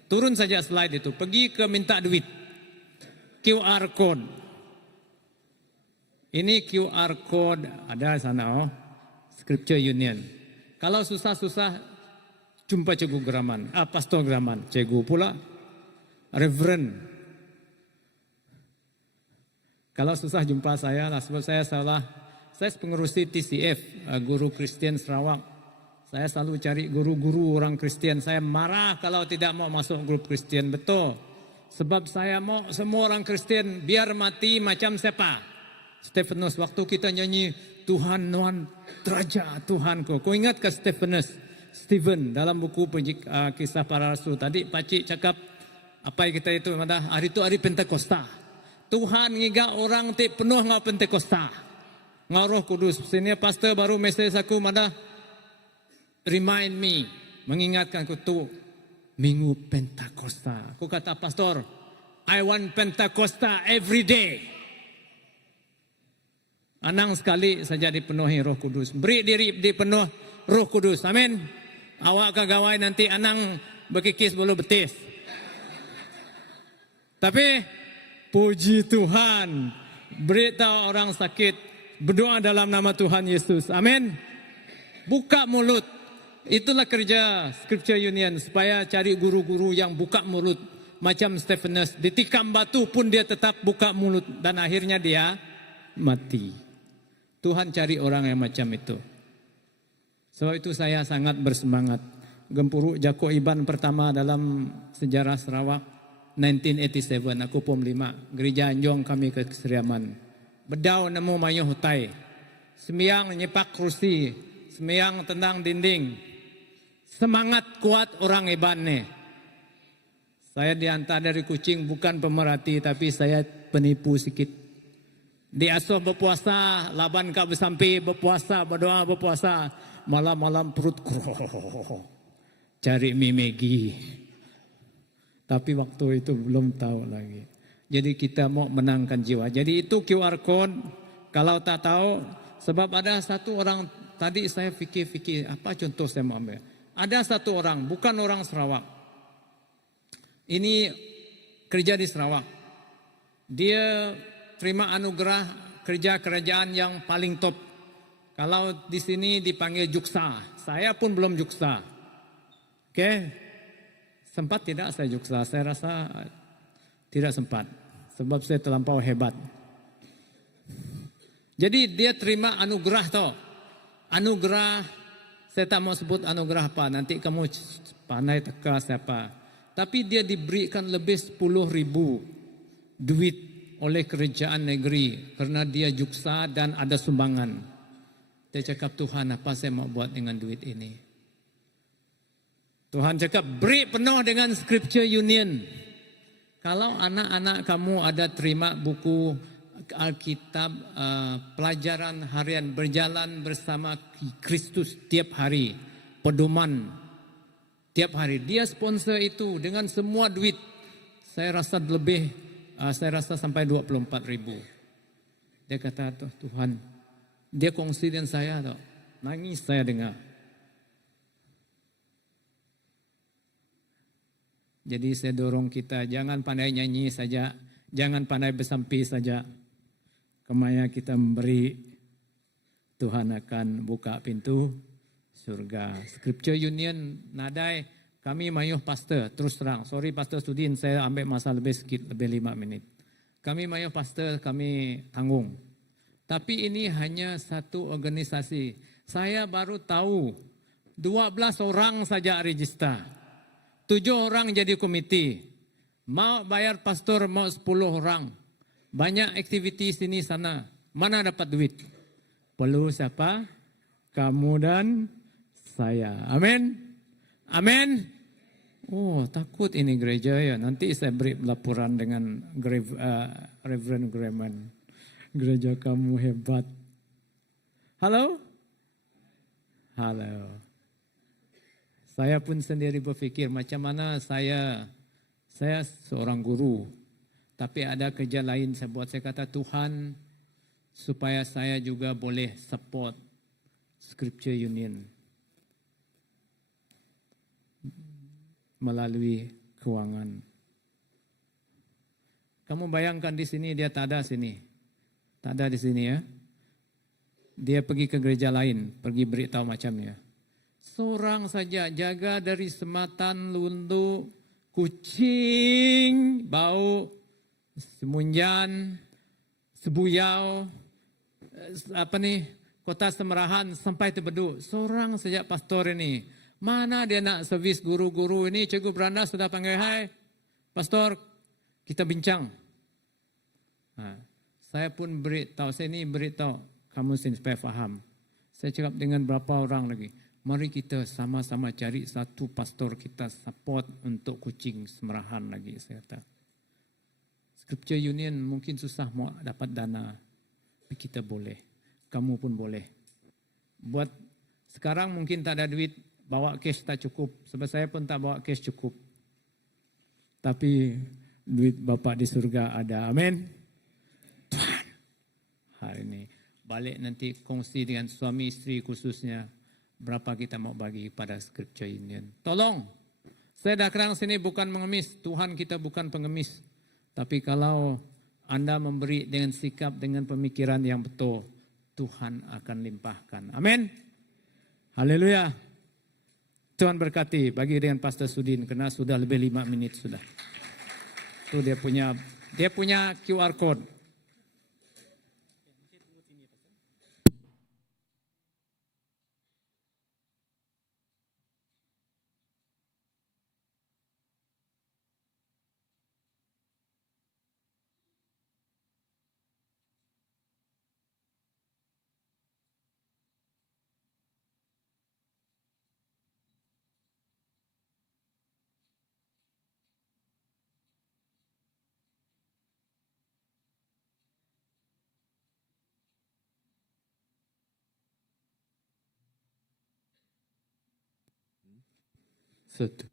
turun saja slide itu. Pergi ke minta duit. QR code. Ini QR code ada sana Scripture Union. Kalau susah-susah jumpa cikgu Graman, Pastor Graman, cikgu pula Reverend. Kalau susah jumpa saya lah, sebab saya pengerusi TCF, Guru Kristen Sarawak. Saya selalu cari guru-guru orang Kristen. Saya marah kalau tidak mau masuk grup Kristen, betul. Sebab saya mau semua orang Kristen biar mati macam siapa? Stephanus, waktu kita nyanyi Tuhan Nuhan Raja Tuhanku. Kau ingat ke Stephen dalam buku kisah para rasul tadi Pakcik cakap apa yang kita itu hari itu hari Pentakosta. Tuhan ngiga orang ti penuh ngau Pentakosta. Ngau Roh Kudus. Sini pastor baru mesej aku remind me, mengingatkan aku tu Minggu Pentakosta. Aku kata pastor, I want Pentakosta every day. Anang sekali saja dipenuhi Roh Kudus. Beri diri dipenuh Roh Kudus. Amin. Awak kagawai nanti anang berkikis bulu betis. Tapi puji Tuhan, beritahu orang sakit, berdoa dalam nama Tuhan Yesus. Amin. Buka mulut. Itulah kerja Scripture Union, supaya cari guru-guru yang buka mulut macam Stephanus. Ditikam batu pun dia tetap buka mulut dan akhirnya dia mati. Tuhan cari orang yang macam itu. Sebab itu saya sangat bersemangat. Gempuruk Jako Iban pertama dalam sejarah Sarawak 1987, aku POM 5. Gereja Anjong kami ke Keseriaman. Bedau nemu mayuh hutai. Sembiang nyepak kursi. Sembiang tendang dinding. Semangat kuat orang Iban nih. Saya diantar dari Kuching bukan pemerhati, tapi saya penipu sedikit. Diasuh berpuasa, laban kak bersampi, berpuasa, berdoa, berpuasa. Malam-malam perut kroh. Cari mie Maggi. Tapi waktu itu belum tahu lagi. Jadi kita mau menangkan jiwa. Jadi itu QR code. Kalau tak tahu, sebab ada satu orang, tadi saya fikir-fikir, apa contoh saya mau ambil. Ada satu orang, bukan orang Sarawak. Ini kerja di Sarawak. Dia terima anugerah kerja kerajaan yang paling top. Kalau di sini dipanggil juksa, saya pun belum juksa. Oke, sempat tidak saya juksa? Saya rasa tidak sempat, sebab saya terlampau hebat. Jadi dia terima anugerah toh. Anugerah, saya tak mau sebut anugerah apa, nanti kamu pandai teka siapa. Tapi dia diberikan lebih 10,000 duit oleh kerajaan negeri karena dia juksa dan ada sumbangan. Dia cakap, Tuhan, apa saya mau buat dengan duit ini? Tuhan cakap, beri penuh dengan Scripture Union. Kalau anak-anak kamu ada terima buku Alkitab, pelajaran harian berjalan bersama Kristus tiap hari, pedoman tiap hari. Dia sponsor itu dengan semua duit. Saya rasa lebih, saya rasa sampai 24,000. Dia kata, Tuhan, dia kongsi dengan saya, nangis saya dengar. Jadi saya dorong kita, jangan pandai nyanyi saja, jangan pandai bersampi saja. Kemaya kita memberi, Tuhan akan buka pintu surga. Scripture Union, nadai, kami mayuh pastor, terus terang. Sorry Pastor Sudin, saya ambil masa lebih sikit, lebih 5 minit. Kami mayuh pastor, kami tanggung. Tapi ini hanya satu organisasi. Saya baru tahu, 12 orang saja register. 7 orang jadi komiti. Mau bayar pastor, mau 10 orang. Banyak aktiviti sini sana. Mana dapat duit? Perlu siapa? Kamu dan saya. Amin. Amin. Oh, takut ini gereja ya. Nanti saya beri laporan dengan Reverend Greman. Gereja kamu hebat. Halo? Halo. Saya pun sendiri berfikir macam mana saya seorang guru. Tapi ada kerja lain saya buat. Saya kata, Tuhan, supaya saya juga boleh support Scripture Union melalui keuangan. Kamu bayangkan di sini, dia tak ada sini. Tak ada di sini ya. Dia pergi ke gereja lain, pergi beritahu macamnya. Seorang saja jaga dari sematan, lundu, kucing, bau, semunjan, sebuyau, kota Semerahan sampai Tebedu. Seorang saja pastor ini. Mana dia nak servis guru-guru ini? Cikgu Beranda sudah panggil, hai pastor, kita bincang. Saya pun beritahu, saya ini beritahu kamu sini supaya faham. Saya cakap dengan berapa orang lagi. Mari kita sama-sama cari satu pastor kita support untuk kucing Semerahan lagi. Saya kata, Scripture Union mungkin susah mau dapat dana, tapi kita boleh. Kamu pun boleh. Buat sekarang mungkin tak ada duit, bawa cash tak cukup. Sebab saya pun tak bawa cash cukup. Tapi duit Bapa di surga ada. Amin. Tuhan, hari ini balik nanti kongsi dengan suami isteri khususnya. Berapa kita mau bagi pada Scripture Union. Tolong, saya datang sini bukan mengemis. Tuhan kita bukan pengemis. Tapi kalau Anda memberi dengan sikap, dengan pemikiran yang betul, Tuhan akan limpahkan. Amin. Haleluya. Tuhan berkati bagi dengan Pastor Sudin, karena sudah lebih 5 menit sudah. Itu dia punya QR code. Satu.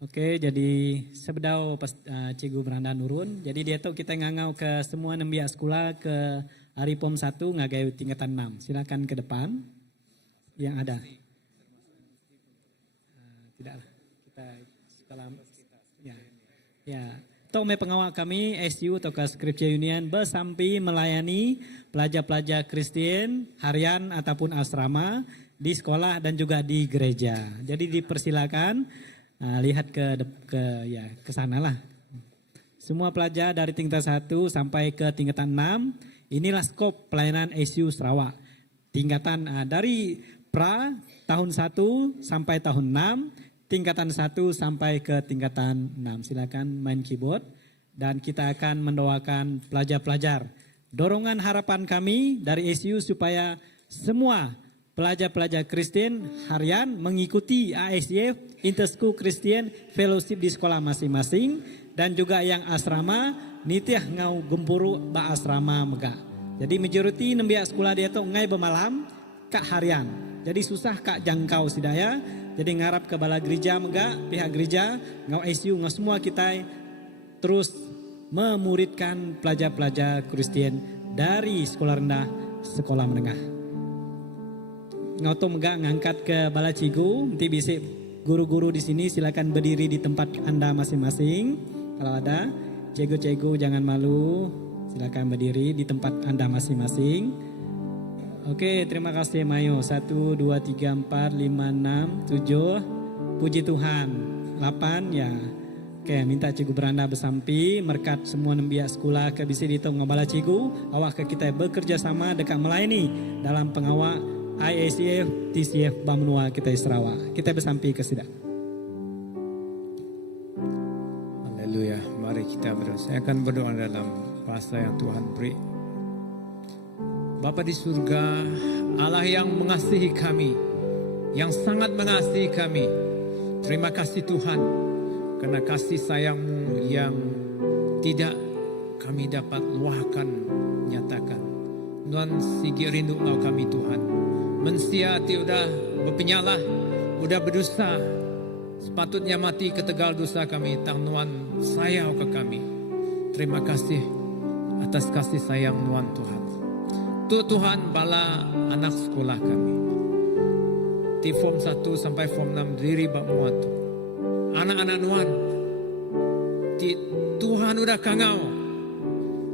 Oke, jadi sebedau pas Cikgu Beranda nurun. Jadi dia tahu kita ngangau ke semua nembiak sekolah ke hari POM 1 ngagai tingkatan 6. Silakan ke depan yang ada. Tidaklah. Kita sekolah ya. Tome pengawal kami SU atau ke Scripture Union bersampi melayani pelajar-pelajar Kristen harian ataupun asrama di sekolah dan juga di gereja. Jadi dipersilakan lihat ke sana lah. Semua pelajar dari tingkatan 1 sampai ke tingkatan 6, inilah skop pelayanan SU Sarawak. Tingkatan dari pra tahun 1 sampai tahun 6 tingkatan 1 sampai ke tingkatan 6. Silakan main keyboard dan kita akan mendoakan pelajar-pelajar. Dorongan harapan kami dari SU supaya semua pelajar-pelajar Kristen harian mengikuti ASYF Interschool Christian Fellowship di sekolah masing-masing dan juga yang asrama nitiah ngau gempuru ba asrama mega. Jadi majoriti nembiak sekolah dia tu ngai bermalam kak harian. Jadi susah kak jangkau sidaya. Jadi ngarap ke bala gereja mega, pihak gereja ngau SU ngau semua kita terus memuridkan pelajar-pelajar Kristen dari sekolah rendah sekolah menengah. Ngau tu mega ngangkat ke bala cigu, nanti bisa guru-guru di sini silakan berdiri di tempat Anda masing-masing. Kalau ada cikgu-cikgu jangan malu. Silakan berdiri di tempat Anda masing-masing. Oke, terima kasih Mayo. 1, 2, 3, 4, 5, 6, 7. Puji Tuhan. 8 ya. Oke, minta cikgu beranda bersampi. Merkat semua nembiak sekolah ke bisi ditong ngabala cikgu. Awak ke kita bekerja sama dekat melayani dalam pengawal IACF, TCF, Bamenua kita Sarawak. Kita bersampi ke sidang. Haleluya. Mari kita berdoa. Saya akan berdoa dalam bahasa yang Tuhan beri. Bapa di surga, Allah yang mengasihi kami, yang sangat mengasihi kami. Terima kasih Tuhan, karena kasih sayang-Mu yang tidak kami dapat luahkan, nyatakan. Tuhan sigi rindu Engkau kami Tuhan. Mensia ti udah berpenyalah, udah berdosa. Sepatutnya mati ke tegal dosa kami. Tuhan sayang ke kami. Terima kasih atas kasih sayang Tuhan. Tuhan bala anak sekolah kami. Di form 1 sampai form 6 diri bak muat. Anak-anak Nuan. Tuhan udah kangau.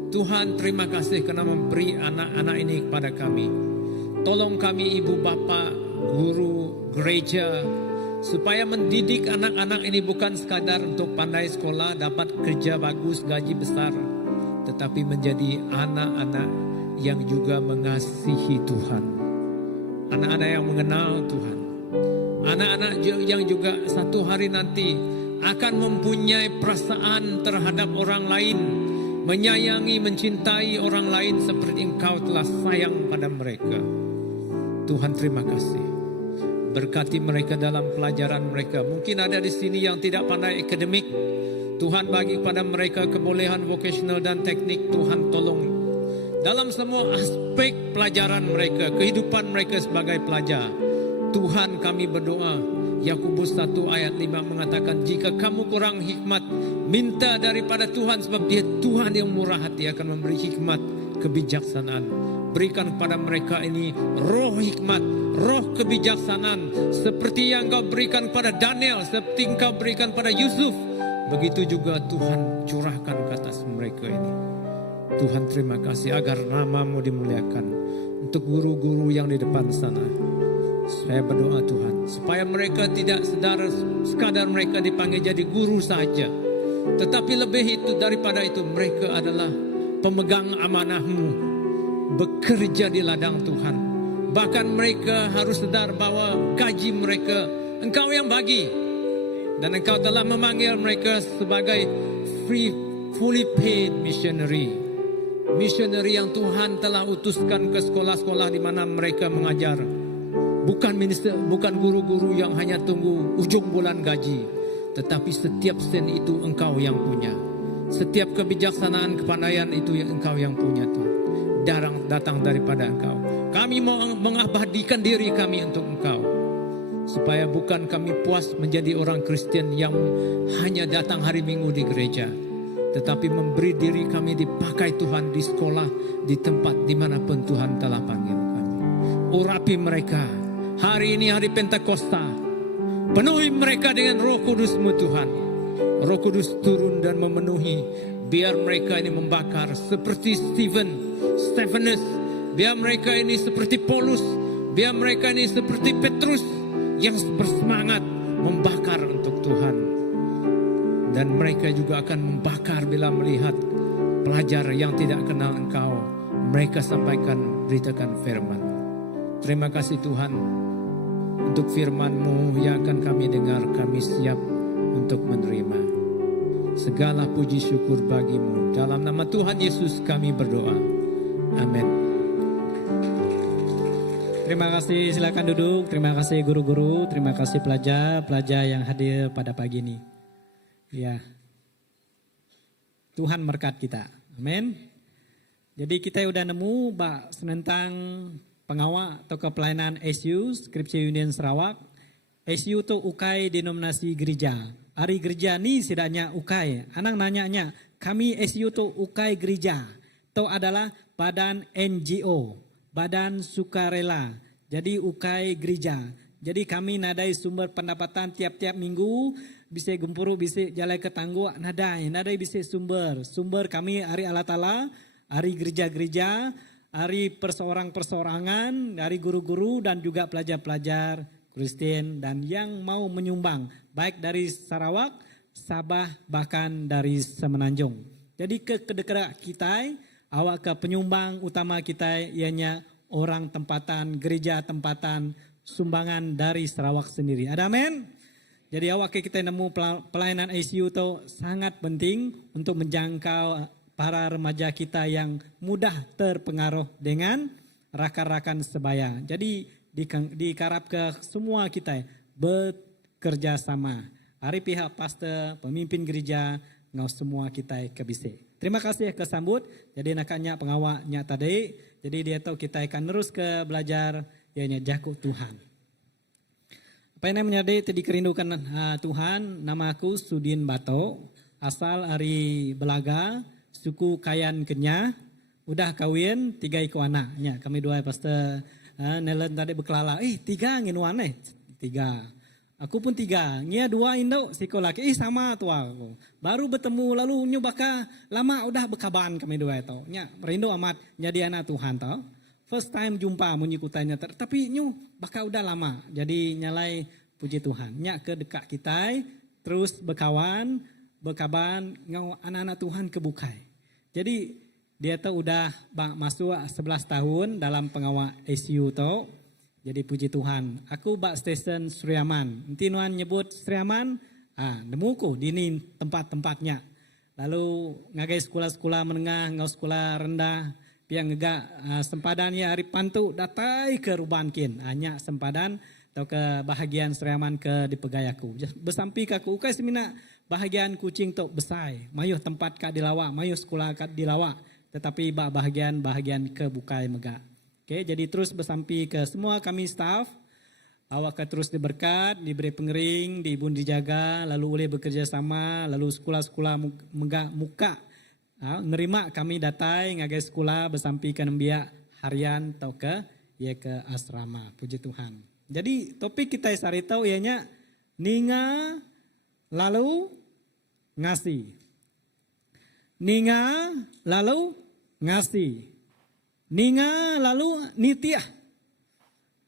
Tuhan terima kasih karena memberi anak-anak ini kepada kami. Tolong kami ibu bapa, guru, gereja, supaya mendidik anak-anak ini bukan sekadar untuk pandai sekolah, dapat kerja bagus, gaji besar, tetapi menjadi anak-anak yang juga mengasihi Tuhan. Anak-anak yang mengenal Tuhan. Anak-anak yang juga satu hari nanti akan mempunyai perasaan terhadap orang lain, menyayangi, mencintai orang lain seperti Engkau telah sayang pada mereka. Tuhan terima kasih. Berkati mereka dalam pelajaran mereka. Mungkin ada di sini yang tidak pandai akademik. Tuhan bagi kepada mereka kebolehan vocational dan teknik. Tuhan tolong dalam semua aspek pelajaran mereka, kehidupan mereka sebagai pelajar. Tuhan kami berdoa. Yakobus 1 ayat 5 mengatakan, jika kamu kurang hikmat, minta daripada Tuhan, sebab Dia Tuhan yang murah hati akan memberi hikmat, kebijaksanaan. Berikan kepada mereka ini roh hikmat, roh kebijaksanaan, seperti yang Engkau berikan kepada Daniel, seperti Engkau berikan pada Yusuf. Begitu juga Tuhan curahkan ke atas mereka ini. Tuhan terima kasih agar nama-Mu dimuliakan. Untuk guru-guru yang di depan sana, saya berdoa Tuhan, supaya mereka tidak sekadar mereka dipanggil jadi guru saja, tetapi lebih itu daripada itu, mereka adalah pemegang amanah-Mu, bekerja di ladang Tuhan. Bahkan mereka harus sadar bahwa gaji mereka Engkau yang bagi, dan Engkau telah memanggil mereka sebagai fully paid missionary yang Tuhan telah utuskan ke sekolah-sekolah di mana mereka mengajar. Bukan guru-guru yang hanya tunggu ujung bulan gaji, tetapi setiap sen itu Engkau yang punya. Setiap kebijaksanaan, kepandaian itu yang Engkau yang punya Tuhan. Datang daripada Engkau. Kami mau mengabadikan diri kami untuk Engkau, supaya bukan kami puas menjadi orang Kristen yang hanya datang hari Minggu di gereja, tetapi memberi diri kami dipakai Tuhan di sekolah, di tempat dimanapun Tuhan telah panggil kami. Urapi mereka. Hari ini hari Pentakosta. Penuhi mereka dengan Roh Kudus-Mu Tuhan. Roh Kudus turun dan memenuhi. Biar mereka ini membakar seperti Stephanus. Biar mereka ini seperti Paulus. Biar mereka ini seperti Petrus yang bersemangat membakar untuk Tuhan. Dan mereka juga akan membakar bila melihat pelajar yang tidak kenal Engkau. Mereka sampaikan, beritakan firman. Terima kasih Tuhan. untuk firman-Mu yang akan kami dengar, kami siap untuk menerima. Segala puji syukur bagi-Mu. Dalam nama Tuhan Yesus kami berdoa. Amin. Terima kasih, silakan duduk. Terima kasih guru-guru, terima kasih pelajar yang hadir pada pagi ini. Ya, Tuhan berkat kita. Amin. Jadi kita udah nemu tentang pengawal atau kepelayanan SU, Skripsi Union Sarawak. SU itu ukai denominasi gereja. Hari gereja ni setidaknya ukai. Anak nanya-nya, kami SU itu ukai gereja. Itu adalah badan NGO, badan sukarela. Jadi ukai gereja. Jadi kami nadai sumber pendapatan tiap-tiap minggu. Bisa gempuru, bisa jalan ke tangguh, nadai bisa sumber kami hari Allah Ta'ala, hari gereja-gereja, hari perseorang-perseorangan, hari guru-guru dan juga pelajar-pelajar Kristen dan yang mau menyumbang baik dari Sarawak, Sabah bahkan dari Semenanjung. Jadi kedekatan kita, awak ke penyumbang utama kita ianya orang tempatan, gereja tempatan, sumbangan dari Sarawak sendiri. Ada amin? Jadi awak kita nemu pelayanan ICU itu sangat penting untuk menjangkau para remaja kita yang mudah terpengaruh dengan rakan-rakan sebaya. Jadi dikarap ke semua kita bekerja sama. Hari pihak pastor, pemimpin gereja, ngau semua kita kebise. Terima kasih kesambut. Jadi nakanya pengawaknya tadi. Jadi dia tahu kita akan terus ke belajar ianya jaku Tuhan. Apa yang menjadi tadi kerindukan Tuhan, nama aku Sudin Bato, asal dari Belaga, suku Kayan Kenya, udah kawin 3 ekor anak. Ya, kami 2 pastor Nelen tadi berkelala, 3 nginuan 3. Aku pun 3, ngia 2 Indo, siko laki, sama tua aku. Baru bertemu lalu nyubaka lama udah bekaban kami 2 itu. Ya, merindu amat jadi anak Tuhan tau. First time jumpa menyikutannya, tapi nyu bakal udah lama. Jadi nyalai puji Tuhan. Nyak ke dekat kita, terus berkawan, berkaban, ngau anak-anak Tuhan kebukai. Jadi dia tuh udah masuk 11 tahun dalam pengawal SU tuh. Jadi puji Tuhan. Aku bak stesen Sriaman. Nanti nuan nyebut Sriaman, nemuku di ini tempat-tempatnya. Lalu ngagai sekolah-sekolah menengah, ngau sekolah rendah. Piang ngega sempadannya hari pantu datai ke Rubankin. Hanya sempadan atau ke bahagian Sriaman ke di pegayaku. Besampi ke aku ukai semina bahagian kucing tu besai. Mayuh tempat kak dilawa, mayuh sekolah kak dilawa. Tetapi bahagian ke bukai mega. Oke, jadi terus besampi ke semua kami staff. Awak terus diberkat, diberi pengering, dibun dijaga, lalu boleh bekerja sama, lalu sekolah-sekolah muka. Nerima kami datai ngagai sekolah bersampi ke nembia harian atau ke asrama. Puji Tuhan. Jadi topik kita hari tahu ianya ninga lalu ngasih. Ninga lalu ngasih. Ninga lalu nitiah.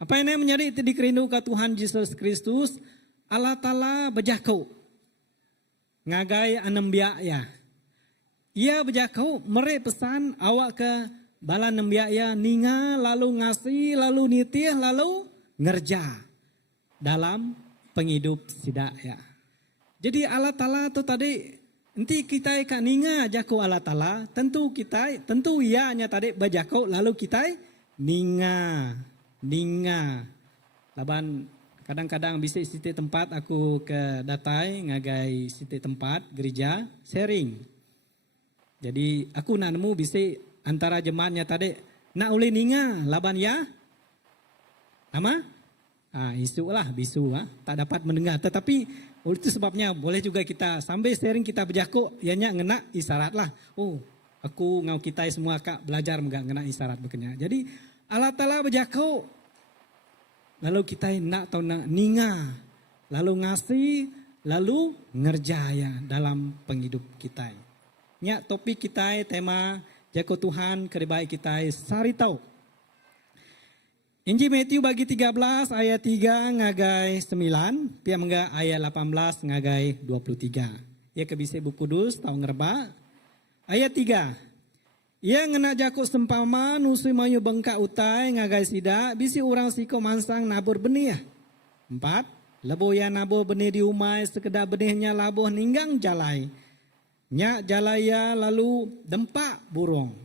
Apa yang menjadi itu dikerindu ke Tuhan Yesus Kristus, Allah Ta'ala bejakau. Ngagai anembia ya. Ia berjakau mere pesan awak ke bala nembia ya ninga lalu ngasih lalu nitih lalu ngerja dalam penghidup sidak ya. Jadi Allah Ta'ala tu tadi nanti kita ikan ninga jakau Allah Ta'ala tentu ianya tadi berjakau lalu kita ninga laban kadang-kadang bisa siti tempat aku ke datai ngagai siti tempat gereja sharing. Jadi aku nak nemu bisa antara jemaatnya tadi nak oleh ninga laban ya nama isu lah bisu tak dapat mendengar tetapi itu sebabnya boleh juga kita sambil sharing kita berjakuk ianya ngena isyarat lah. Oh aku ngau kita semua kak belajar enggak ngena isyarat bekenya. Jadi Allah Ta'ala berjakuk lalu kita nak tahu nak ninga lalu ngasih lalu ngerjaya dalam penghidup kita. Nya topik kita tema jago Tuhan keribai kita saritau. Injil Matius bagi 13 ayat 3 ngagai 9, pia mengga ayat 18 ngagai 23. Ia kebise buku dus tahu ngerba. Ayat 3. Ia ngena jago sempama nusui mayu bengkak utai ngagai sida bisi orang siko mansang nabur benih. 4. Lebo ya nabo benih di umai sekedar benihnya labuh ninggang jalai. Nyak jalaya lalu dempak burung.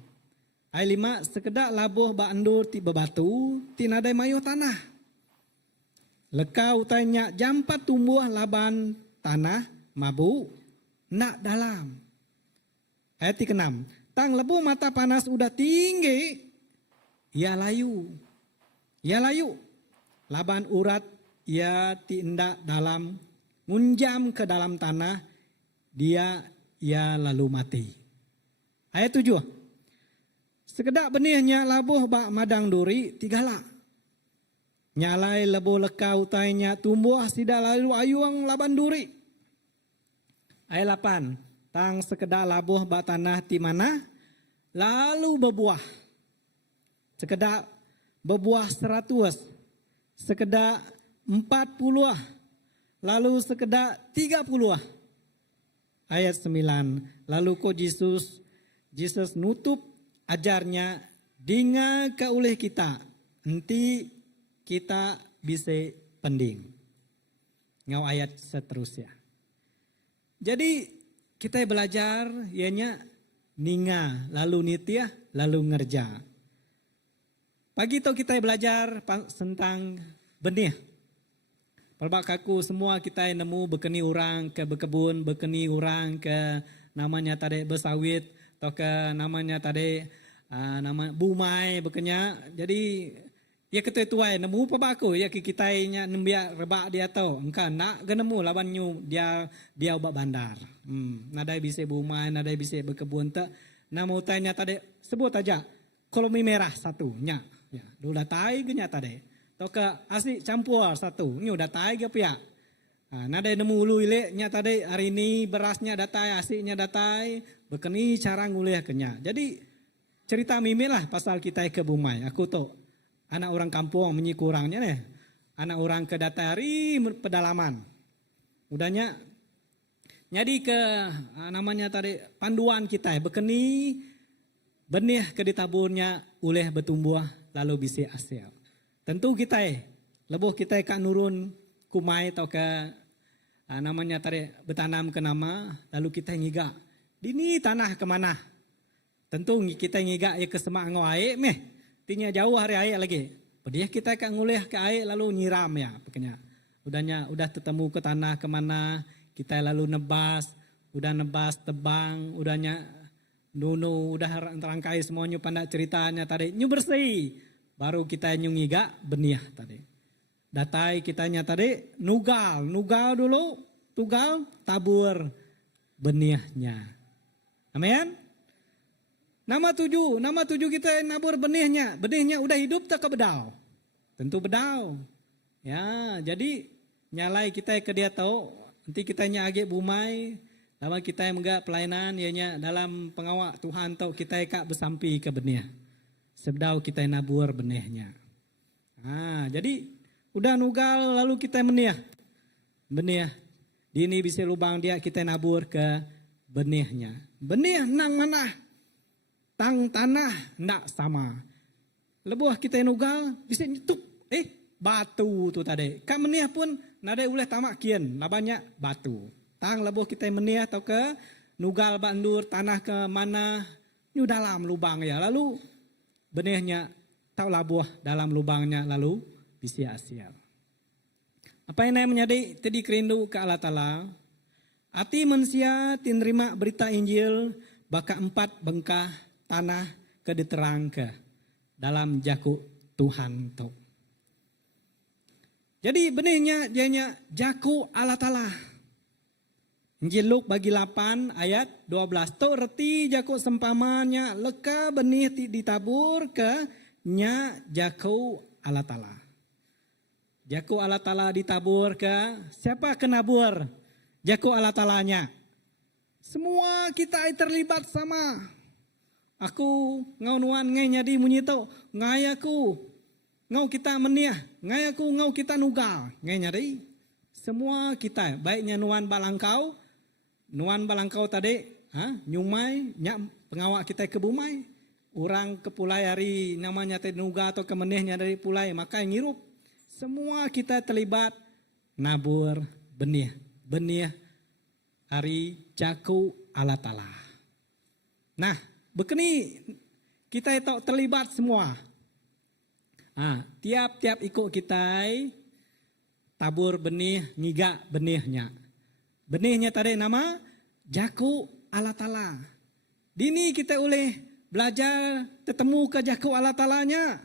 Ai 5. Sekedar labuh ba endur ti bebatu tinadai mayo tanah. Lekau tanya jampat tumbuh laban tanah mabu nak dalam. Ayat ke-6. Tang lebu mata panas udah tinggi, ia layu. Ia layu. Laban urat ia tindak dalam, ngunjam ke dalam tanah, ia lalu mati. Ayat 7. Sekedak benihnya labuh bak madang duri, tigala. Nyalai lebu lekau tanya tumbuh sida lalu ayuang laban duri. Ayat 8. Tang sekedar labuh bak tanah ti mana lalu berbuah. Sekedar berbuah 100. Sekedar 40. Lalu sekedar 30. Ayat 9. Lalu ko Jesus nutup ajarnya dinga ke oleh kita. Nanti kita bisa pending. Ngau ayat seterusnya. Jadi kita belajar ianya ninga, lalu nitya, lalu ngerja. Pagi itu kita belajar tentang benih. Pelbak kaku semua kita nemu bekeni orang ke bekebun, bekeni orang ke namanya tadi bersawit, atau ke namanya tadi nama bumai bekenya. Jadi ya ketua-tuai nemu pabaku ya kita nya nembia rebak dia tahu engka nak genemu lawan nyu dia ubak bandar. Nadai bisa bumai, nadai bisa berkebun tak. Namu tanya tadi sebut aja kolomi merah satu nya. Ya, dulu datai genya tadi. Atau ke asli campur satu. Nyu datai ge pia. Nadai nemu ulu ile nya tadi hari ini berasnya datai, asiknya datai, bekeni cara ngulih kenya. Jadi cerita mimi lah pasal kita ke bumai. Aku tuh anak orang kampung menyikurangnya nih. Anak orang ke datari pedalaman. Udahnya jadi ke namanya tadi panduan kita bekeni benih ke ditaburnya oleh bertumbuh lalu bisa hasil. Tentu kita lebuh kita kan nurun kumai atau ke namanya tadi bertanam ke nama lalu kita ngiga. Dini tanah kemana? Tentu kita ngiga ya ke semak ngoae meh. Tinya jauh hari air lagi. Dia kita akan ngulih ke air lalu nyiram ya. Pokoknya udah ketemu ke tanah kemana kita lalu nebas. Udah nebas tebang. Udahnya nunu udah rangkai semuanya pandai ceritanya tadi. Nyu bersih. Baru kita nyungiga benih tadi. Datai kitanya tadi nugal. Nugal dulu. Tugal tabur benihnya. Amin. Nama tujuh kita nabur benihnya. Benihnya udah hidup tak ke bedau. Tentu bedau. Ya, jadi nyalai kita ke dia tahu. Nanti kita agak bumai. Lama kita enggak pelayanan ianya dalam pengawak Tuhan tahu kita kak bersampi ke benih. Sebedau kita nabur benihnya. Jadi udah nugal lalu kita menih. Benih. Dini bisa lubang dia kita nabur ke benihnya. Benih nang mana? Tang tanah ndak sama. Lebuh kita nugal bisa nyetuk batu tu tadi. Kan menih pun nadai uleh tamak kian labanya batu. Tang lebuh kita menih atau ke nugal bandur tanah ke mana nyu dalam lubang ya. Lalu benihnya tau labuh dalam lubangnya lalu bisa hasil. Apa yang menjadi tadi kerindu ke Allah Ta'ala. Ati manusia tinrima berita Injil baka 4 bengkah tanah ke diterang ke dalam jaku Tuhan tu. Jadi benihnya dianya jaku Allah Ta'ala. Injil Luk bagi 8 ayat 12. Tu reti jaku sempamanya leka benih ditabur ke nya jaku Allah Ta'ala. Jaku Allah Ta'ala ditabur ke siapa kenabur? Jaku Allah Ta'alanya. Semua kita terlibat sama. Aku ngau nuan ngai nyadi munyito ngai aku ngau kita meniah ngai aku ngau kita nugal ngai nyadi semua kita baiknya nuan balangkau tadi nyumai nyak pengawak kita ke bumai orang ke pulai hari namanya tadi nuga atau ke menihnya dari pulai maka ngirup semua kita terlibat nabur benih. Benih hari jaku Allah Ta'ala. Nah, begini kita itu terlibat semua. Tiap-tiap ikut kita tabur benih, ngiga benihnya. Benihnya tadi nama jaku Allah Ta'ala. Dini kita boleh belajar ketemu ke jaku Allah Ta'alanya.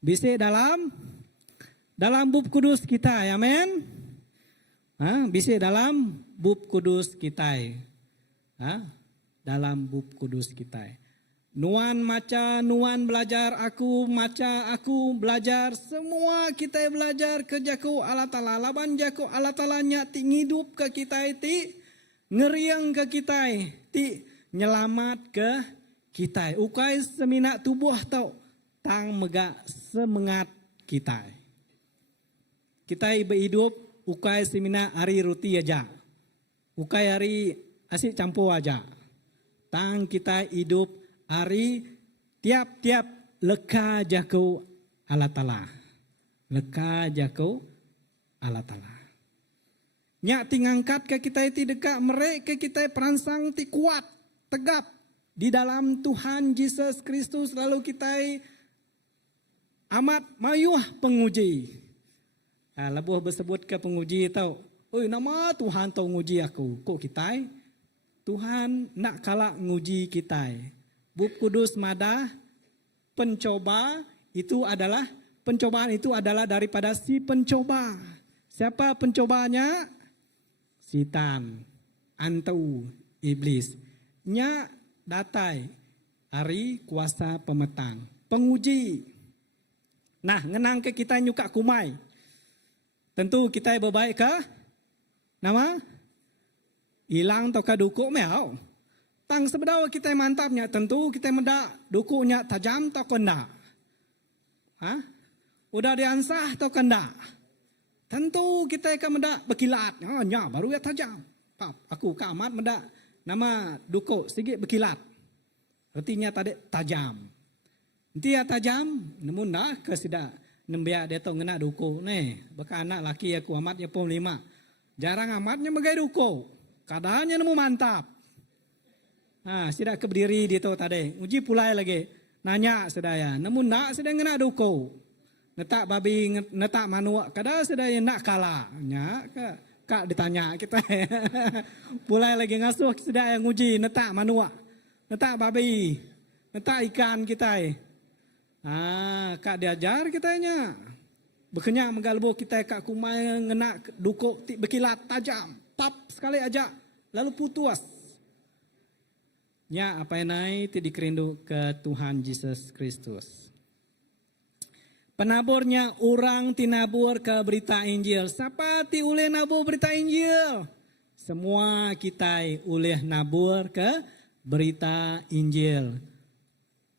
Bisa dalam bub kudus kita, amen. Bisa dalam bub kudus kita. Dalam bub kudus kita. Nuan maca, nuan belajar, aku maca, aku belajar. Semua kita belajar ke jaku Allah Ta'ala. Laban jaku Allah Ta'alanya ti ngidup ke kita, ti ngeriang ke kita, ti nyelamat ke kita. Ukai semina tubuh tau tang mega semangat kita. Kita berhidup ukai semina hari ruti aja. Ukai hari asik campur aja. Tang kita hidup hari tiap-tiap leka jaku Allah Ta'ala. Leka jaku Allah Ta'ala. Nyak tingangkat ke kita itu dekat mereka kita perangsang ti kuat, tegap di dalam Tuhan Yesus Kristus. Lalu kita amat mayuh penguji. Lebuh bersebut ke penguji tau. Oi, nama Tuhan tau nguji aku. Kok kita? Tuhan nak kalah nguji kita. Bub kudus mada pencobaan itu adalah daripada si pencoba. Siapa pencobanya? Setan, antu, iblis. Nya datai hari kuasa pemetang, penguji. Nah, ngenang ke kita nyuka kumai. Tentu kita berbaik ke nama hilang atau kadukuk meau. Tang sebedawa kita mantapnya, tentu kita mendak dukuknya tajam atau kena. Udah diansah atau kena. Tentu kita akan mendak berkilat. Nya baru ya tajam. Pap, aku kamat mendak nama dukuk sedikit berkilat. Artinya tadi tajam. Nanti ya tajam, namun dah kesida nembiak dia tu ngena dukuk. Nih, baka anak laki aku amatnya pun 5. Jarang amatnya megai dukuk. Kadangnya nemu mantap. Sudah keberdiri dia tu tadi. Uji pulai lagi. Nanya sedaya. Namun nak sedang ngena duko. Netak babi, netak manua. Kadang sedaya nak kalah. Kak ditanya kita. Pulai lagi ngasuh sedaya nguji. Netak manua. Netak babi. Netak ikan kita. Kak diajar kitanya. Berkenyak menggalbo kita kak kumai ngena duko berkilat tajam. Tap sekali aja. Lalu putus. Ya, apa yang naik itu dikerindu ke Tuhan Yesus Kristus. Penaburnya orang tinabur ke berita Injil. Siapa ti uleh nabur berita Injil? Semua kita uleh nabur ke berita Injil.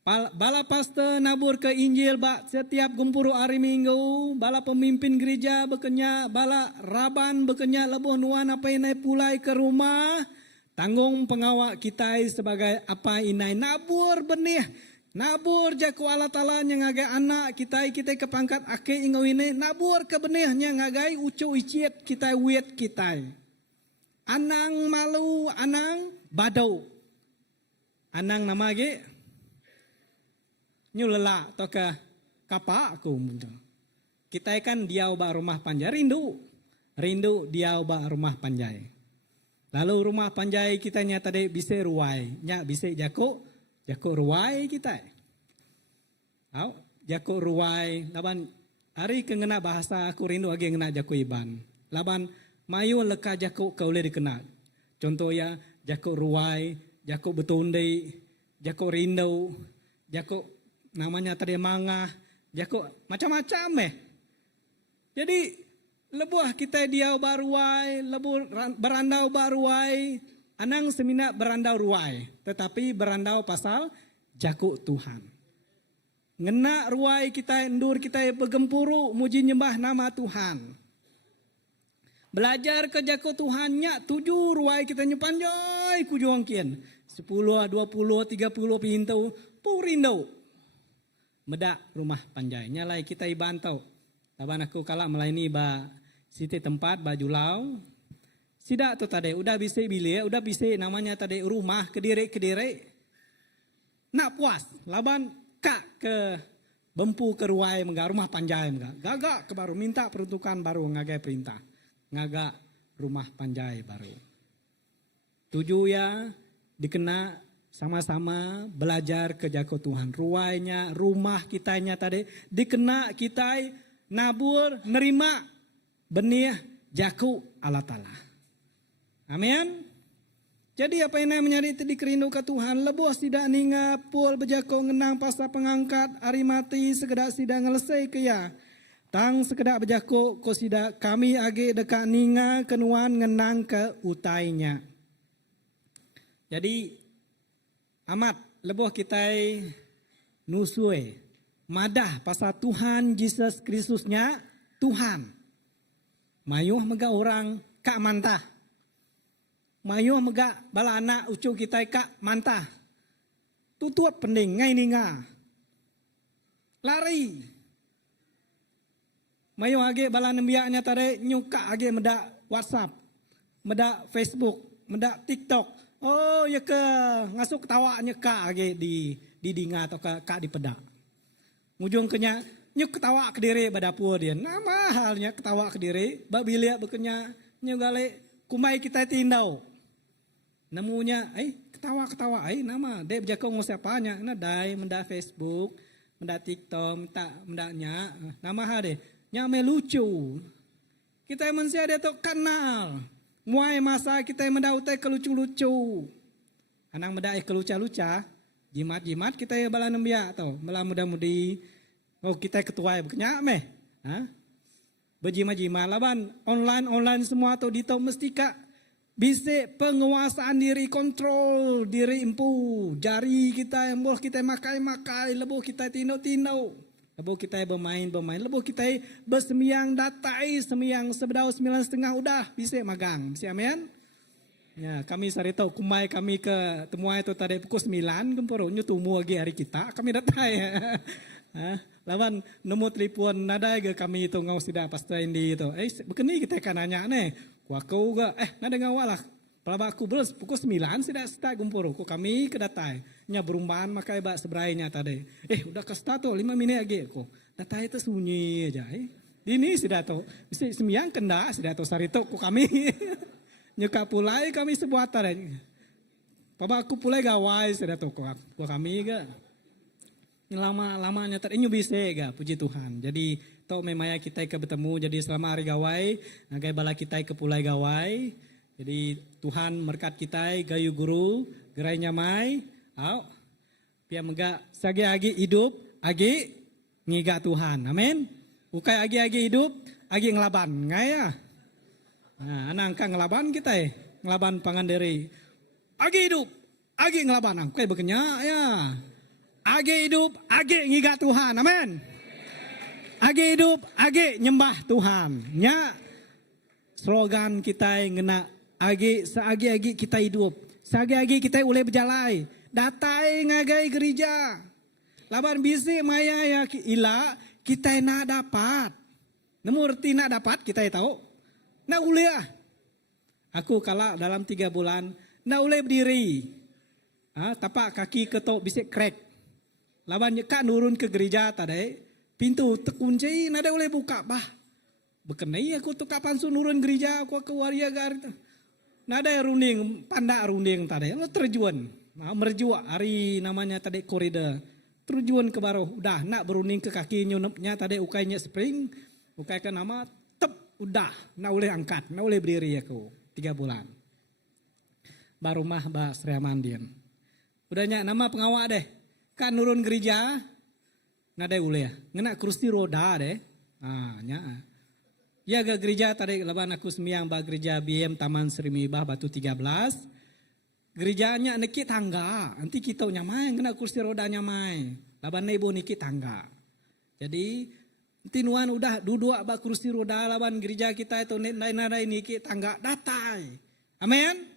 Bala pastor nabur ke Injil setiap gumpuru hari Minggu. Bala pemimpin gereja bekenya, bala raban bekenya lebuh nuan apa yang naik pulai ke rumah. Tanggung pengawak kita sebagai apa inai nabur benih. Nabur jaku Allah Ta'ala yang ngagai anak kita ke pangkat akhir ingau ini. Nabur ke benihnya ngagai ucu icit kita wet kita. Anang malu, anang badau. Anang nama ge. Nyulela atau ke kapa aku muncul. Kita kan diau ba rumah panjai rindu. Rindu diau ba rumah panjai. Lalu rumah panjai kita nyata tadi bisa ruai. Nya bisa jako ruai kita. Jako ruai. Laban hari kengena bahasa aku rindu lagi ngena jako iban. Laban mayu leka jako kau boleh dikenal. Contoh ya jako ruai, jako betonde, jako rindu, jako namanya tadi mangah, jako macam-macam Jadi lebuah kita diau baruai, lebu berandau baruai, anang semina berandau ruai, tetapi berandau pasal jaku Tuhan. Ngena ruai kita endur kita bergempuru muji nyembah nama Tuhan. Belajar ke jaku Tuhannya 7 ruai kita nyepanjai kujuangkian 10, 20, 30 pintu purindo. Medak rumah panjai nyalai kita ibantau. Laban aku kalah melayani ba Siti tempat baju lau. Sida tu tadi udah bisa bilik, udah bisa namanya tadi rumah kediri. Nak puas, laban kak ke Bempu ke Ruai menga rumah Panjai menga. Gagak ke baru minta peruntukan baru ngagai perintah. Ngagak rumah Panjai baru. Tujuh ya dikena sama-sama belajar ke jako Tuhan. Ruainya, rumah kitanya tadi dikena kita nabur, nerima benih jaku Allah Ta'ala. Amin. Jadi apa yang menyari itu dikerindu ke Tuhan. Lebos tidak ninga pul bejako ngenang pasal pengangkat hari mati sekedak sidang ngelesai ke ya. Tang sekedak bejako ko sidak kami age dekat ninga kenuan ngenang ke utainya. Jadi amat leboh kita nusue madah pasal Tuhan Yesus Kristusnya Tuhan. Mayuh mega orang kak mantah. Mayuh mega bala anak ucu kita kak mantah. Tutup pening ngai ninga. Lari. Mayuh age bala nembiaknya tadi nyuka age meda WhatsApp, meda Facebook, meda TikTok. Oh ya ke ngasuk ketawanya kak age di dinga atau kak di pedak. Ujung kenya nyuk ketawa ke diri badapur dia. Nama halnya ketawa ke diri. Babilia bekenya nyugale kumai kita tindau. Namunya ketawa nama dek berjakau ngosapanya. Nah dai menda Facebook, menda TikTok, mendanya nama hade. Nyame lucu. Kita manusia dia tu kenal. Muai masa kita mendau teh kelucu-lucu. Anang mendai keluca-luca. Jimat-jimat kita ya bala nembia tau. Mela muda-mudi. Oh kita ketua bekenya meh. Berjima-jima laban online semua tu dito mesti kak. Bisa penguasaan diri, kontrol diri empu. Jari kita yang boleh kita makai, lebuh kita tino. Lebuh kita bermain, lebuh kita bersemiang datai, semiang sebedau 9.30 udah bisa magang. Bisa amin? Ya, kami sarito kumai kami ke temuai itu tadi pukul 9 gemporo nyutumu lagi hari kita kami datai. Lawan nemu telepon nada ke kami itu ngau sida pasta indi itu. Begini kita kan nanya nih. Kuakau ga nada ngawalah. Pelaba aku beres pukul 9 sida start gemporo ku kami ke datai. Nya berumban makai bak seberainya tadi. Udah ke start 5 minit lagi ku. Datai itu sunyi aja. Ini sida to. Mesti semiang kenda sida to sarito ku kami. Nyuka pulai kami sebuah tadi. Paba aku pulai gawai sida to ku kami ga. Lama-lamanya terinyu bisa ga puji Tuhan. Jadi tau memaya kita ke bertemu jadi selama hari gawai nagai bala kita ke pulai gawai. Jadi Tuhan merkat kita gayu guru gerai nyamai. Au. Pia mega sagi-agi hidup agi ngiga Tuhan. Amin. Ukai agi-agi hidup agi ngelaban ngaya. Nah, anang ka ngelaban kita ngelaban pangandiri. Agi hidup agi ngelaban angkai bekenya ya. Age hidup, age ngiga Tuhan. Amin. Age hidup, age nyembah Tuhan. Nya slogan kita yang ngena age seagi-agi kita hidup. Seagi-agi kita boleh berjalai. Datai ngagai gereja. Laban bisi maya ya ila kita nak dapat. Nemu erti nak dapat kita tahu. Nak uliah. Aku kala dalam 3 bulan nak uleh berdiri. Tapak kaki ketok bisik crack. Lawan kak nurun ke gereja tadi, pintu terkunci, nada boleh buka bah. Bekenai aku tu kapan su nurun gereja aku ke waria gar. Nada runing, pandak runing tadi, lo terjuan, merjua hari namanya tadi koridor, terjuan ke baru, udah nak beruning ke kaki nyunupnya tadi ukainya spring, ukai ke nama tep, udah, nak boleh angkat, nak boleh berdiri aku 3 bulan. Baru mah bah Sri Mandian. Udahnya nama pengawak deh. Kan nurun gereja, nada uleh, ngena kursi roda deh, nya. Ya ke gereja tadi laban aku semiang bah gereja BM Taman Sri Mibah Batu 13, gerejanya niki tangga, nanti kita nyamai, ngena kursi roda nyamai, laban ibu niki tangga. Jadi nanti nuan udah duduk bah kursi roda laban gereja kita itu nada niki tangga datai, amin.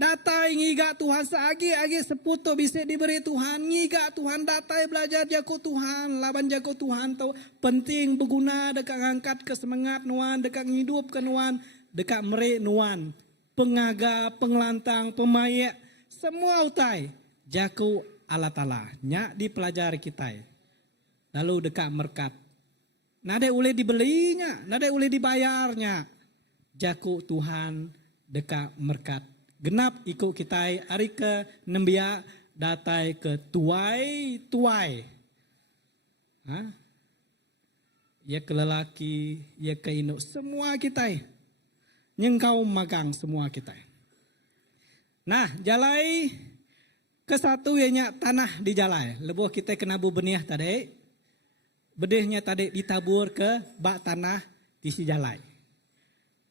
Datai ngiga Tuhan seagi-agi seputo bisa diberi Tuhan. Ngiga Tuhan datai belajar jago Tuhan. Laban jago Tuhan tahu penting berguna dekat ngangkat ke semangat nuan. Dekat ngidup ke nuan. Dekat merek nuan. Pengaga, pengelantang, pemayak. Semua utai. Jago Allah Ta'ala. Nyak dipelajari kita. Lalu dekat merkat. Nada boleh dibelinya. Nada boleh dibayarnya. Jago Tuhan dekat merkat. Genap ikut kita hari ke nembia datai ke tuai. Ya ke lelaki, ya ke induk semua kita. Nyengkau magang semua kita. Nah, jalai ke satu ianya tanah di jalai. Lebuh kita kena benih tadi. Bedihnya tadi ditabur ke bak tanah di si jalai.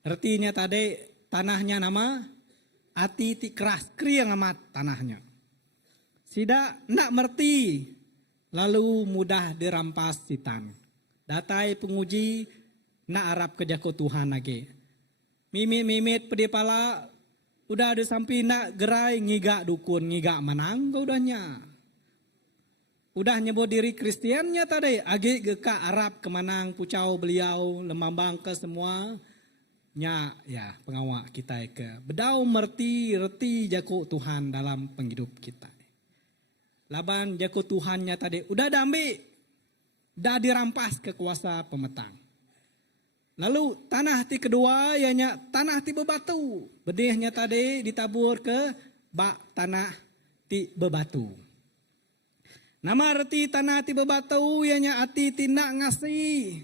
Artinya tadi tanahnya nama hati ti keras, kriang amat tanahnya. Sida nak merti, lalu mudah dirampas sitan. Datai penguji nak arab ke jako Tuhan lagi. Mimit pedi pala, udah ada sampai nak gerai ngiga dukun, ngiga menang kau udahnya. Udah nyebut diri Kristiannya tadi, agi geka Arab kemanang pucau beliau, lemambang ke semua. Nya ya pengawak kita ke bedau merti reti jako Tuhan dalam penghidup kita. Laban jako Tuhannya tadi udah dambi, dah dirampas ke kuasa pemetang. Lalu tanah ti kedua ianya tanah ti bebatu. Bedihnya tadi ditabur ke bak tanah ti bebatu. Nama reti tanah ti bebatu ianya ati ti nak ngasih.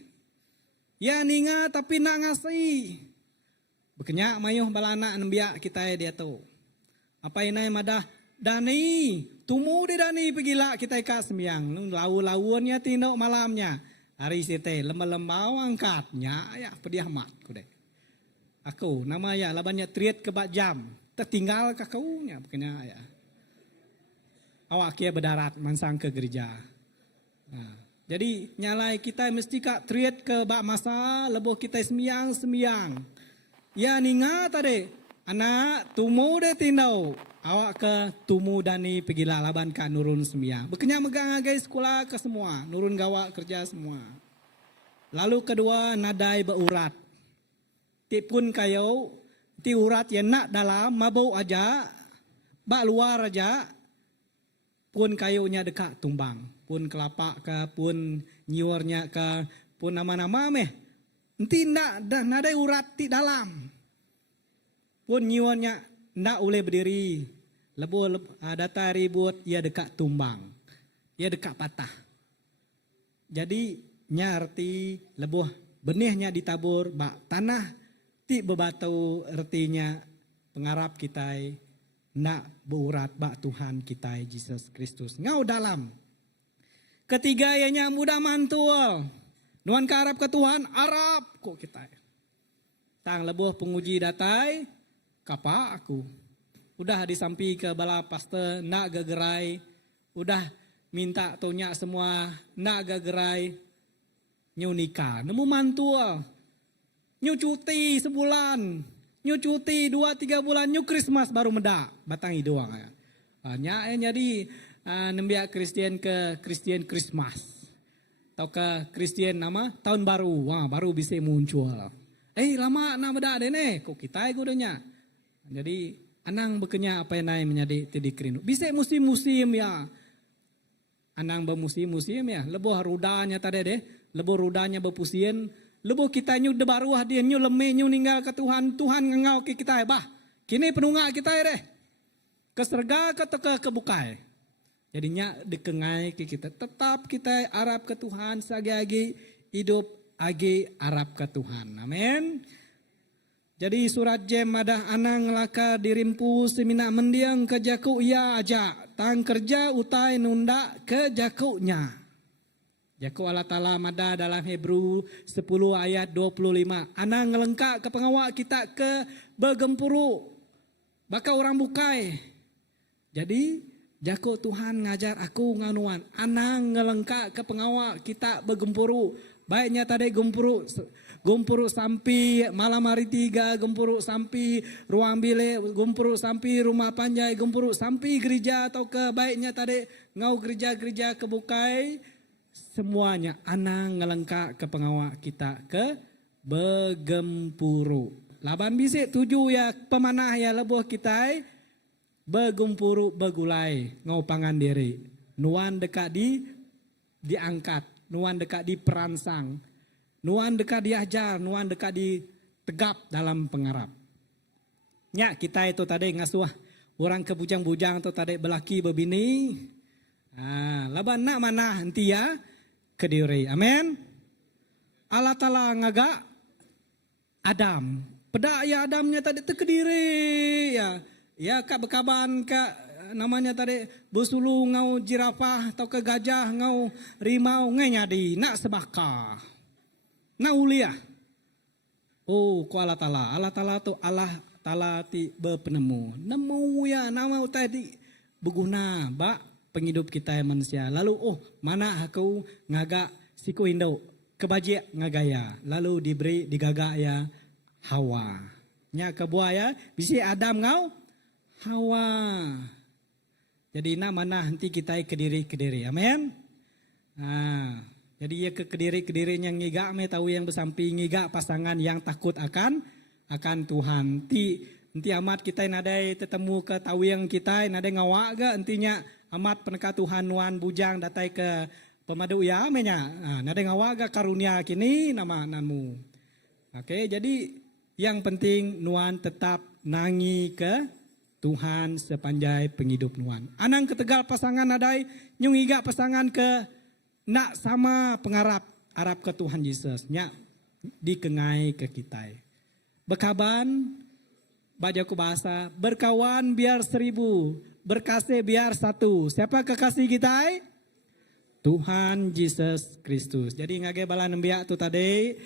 Ya ninga tapi nak ngasih. Bekenyak mayuh balana nembiak kita dia tu. Apa inai madah dani, tumu di dani pegila kita ika sembiang. Lau-lauannya tindok malamnya. Hari site lembau angkatnya ya pediah mat ku deh. Aku nama ya labannya triet ke bak jam. Tertinggal ke kaunya bekenyak ya. Awak kia berdarat mansang ke gereja. Nah, jadi nyalai kita mesti kak triet ke bak masa lebuh kita sembiang. Ya ninga tadi, anak tumu de tindau, awak ke tumu dani pergi laban ka nurun sembiang. Bekenya megang agai sekolah ke semua, nurun gawak kerja semua. Lalu kedua nadai beurat. Ti pun kayo, ti urat yang nak dalam mabau aja, bak luar aja, pun kayunya dekat tumbang, pun kelapa ke, pun nyiwarnya ke, pun nama-nama meh. Nanti nadai urat di dalam. Pun nyiwannya ndak boleh berdiri. Lebu data ribut ia dekat tumbang. Ia dekat patah. Jadi nyarti lebuh benihnya ditabur bak tanah ti bebatu artinya pengarap kita nak berurat bak Tuhan kita Yesus Kristus. Ngau dalam. Ketiga ianya mudah mantul. Nuan ke Arab ke Tuhan, Arab kok kita. Tang lebuh penguji datai, kapa aku. Udah disampi ke bala pastor, nak gegerai. Udah minta tonya semua, nak gegerai. Nyu nikah, nemu mantul. Nyu cuti sebulan. Nyu cuti 2-3 bulan, nyu Christmas baru meda. Batang doang. Nya jadi nembiak Kristen ke Kristen Christmas. Atau ke Kristen nama tahun baru, wah baru bisa muncul. Lama nak beda deh kok kita godanya. Jadi anang bekenya apa yang naik menjadi tidikrin. Bisa musim-musim ya. Anang bermusim-musim ya. Lebuh rudanya tadi deh, lebuh rudanya berpusien, lebuh kita nyu de baru dia nyu lemeh nyu ninggal ke Tuhan, Tuhan ngengau ke kita bah. Kini penunggak kita deh. Keserga ke kebukai. Jadinya dikengai ke kita. Tetap kita Arab ke Tuhan. Sagi-agi hidup agi Arab ke Tuhan. Amin. Jadi surat jem madah anang laka dirimpu semina mendiang ke jaku ia aja. Tang kerja utai nunda ke jakunya. Jaku Allah Ta'ala madah dalam Hebrew 10 ayat 25. Anang ngelengkak ke pengawak kita ke begempuru. Baka orang bukai. Jadi Jako Tuhan ngajar aku nganuan, anang ngelengka ke pengawal kita begempuru. Baiknya tadi gempuru sampai malam hari 3, gempuru sampai ruang bilik, gempuru sampai rumah panjai, gempuru sampai gereja atau ke baiknya tadi ngau gereja-gereja kebukai. Semuanya anang ngelengka ke pengawal kita ke begempuru. Laban bisik 7 ya pemanah ya lebuh kita begempuru begulai ngau pangan diri. Nuan dekat diangkat, nuan dekat diperansang, nuan dekat diajar, nuan dekat ditegap dalam pengarap. Nya kita itu tadi ngasuh orang kebujang-bujang tu tadi belaki bebini. Laban nak mana henti ya kediri. Amin. Allah Ta'ala ngaga Adam. Pedak ya Adamnya tadi terkediri ya. Ya kak bekaban kak namanya tadi busulu ngau jirafah atau ke gajah ngau rimau nganyadi nak sebaka. Nak uliah. Oh ku Allah Ta'ala tu Allah Ta'ala ti berpenemu. Nemu ya nama tadi berguna bak penghidup kita yang manusia. Lalu mana aku ngagak siku Indo kebajik ngagaya. Lalu diberi digagak ya Hawa. Nya kebuaya bisi Adam ngau Hawa. Jadi nak mana henti kita kediri. Amin. Jadi ya kediri yang ngigak me tahu yang bersamping ngigak pasangan yang takut akan Tuhan. Enti amat kita nadai tetemu ke tahu yang kita nadai ngawak ga entinya amat peneka Tuhan nuan bujang datai ke pemadu ya menya. Nadai ngawak ga karunia kini nama namu. Oke, jadi yang penting nuan tetap nangi ke Tuhan sepanjang penghidup nuan. Anang ketegal pasangan nadai nyungiga pasangan ke nak sama pengarap Arab ke Tuhan Yesus. Nya dikengai ke kita. Bekaban bajaku bahasa berkawan biar 1000, berkasih biar 1. Siapa kekasih kita? Tuhan Yesus Kristus. Jadi ngage bala nembiak tu tadi.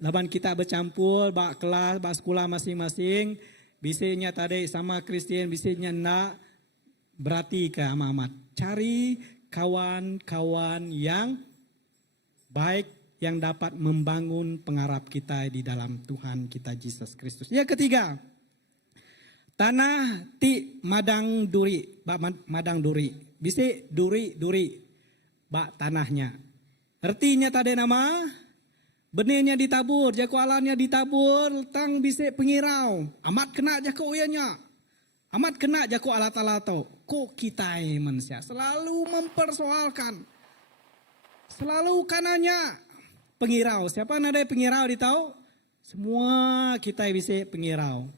Laban kita bercampur bak kelas, bak sekolah masing-masing. Bisanya tadi sama Kristen, bisanya nak berarti ke amat. Cari kawan-kawan yang baik yang dapat membangun pengarap kita di dalam Tuhan kita Yesus Kristus. Yang ketiga, tanah ti madang duri, bak madang duri. Bisi duri, bak tanahnya. Artinya tadi nama benihnya ditabur, jaku alannya ditabur, tang bisik pengirau. Amat kena jaku uyanya. Amat kena jaku alat to. Kok kita manusia selalu mempersoalkan. Selalu kananya pengirau. Siapa nada pengirau ditau? Semua kita bisik pengirau.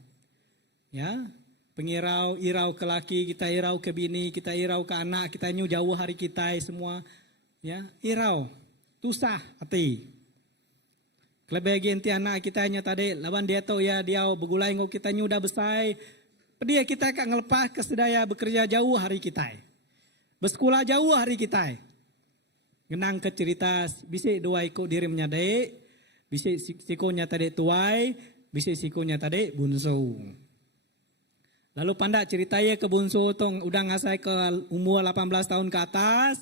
Ya, pengirau, irau ke laki, kita irau ke bini, kita irau ke anak, kita nyu jauh hari kita semua. Ya, irau. Tusah hati. Kelebih enti anak kita hanya tadi lawan dia tahu ya dia begulai ngau kita nyudah besar. Dia kita kak ngelepas kesedaya bekerja jauh hari kita. Bersekolah jauh hari kita. Genang ke cerita bisi dua ikut diri menyadai. Bisi sikonya tadi tuai, bisi sikonya tadi bunsu. Lalu pandak ceritanya ke bunsu tong udah ngasai ke umur 18 tahun ke atas.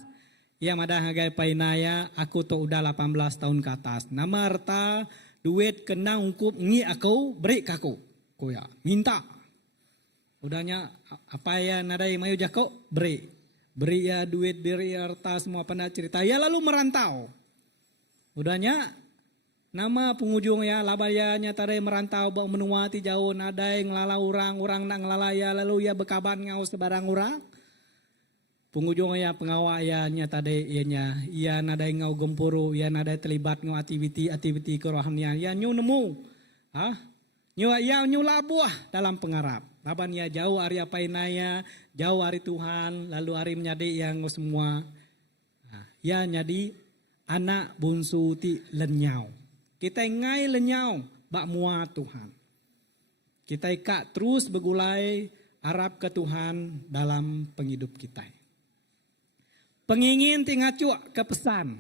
Ya madah ngagai painaya aku tu udah 18 tahun ke atas. Nama harta duit kena ungkup ngi aku beri aku. Koya minta. Udahnya apa ya nadai mayu jako beri. Beri ya duit beri harta semua pernah cerita. Ya lalu merantau. Udahnya nama penghujung ya labayanya tadi merantau bang menuati jauh nadai ngelala orang nak ngelala ya lalu ya bekaban ngau sebarang orang. Penghujungnya pengawayannya tadi ianya ia nadai ngau gempuru ia nadai terlibat ngau aktiviti kerohanian ia nyu nemu nyu labuah dalam pengarap laban ya jauh hari apa inaya jauh hari Tuhan lalu hari menjadi yang semua ia nyadi anak bungsu ti lenyau kita ngai lenyau bak mua Tuhan kita ikak terus begulai harap ke Tuhan dalam penghidup kita. Pengingin tinggal cuak ke pesan.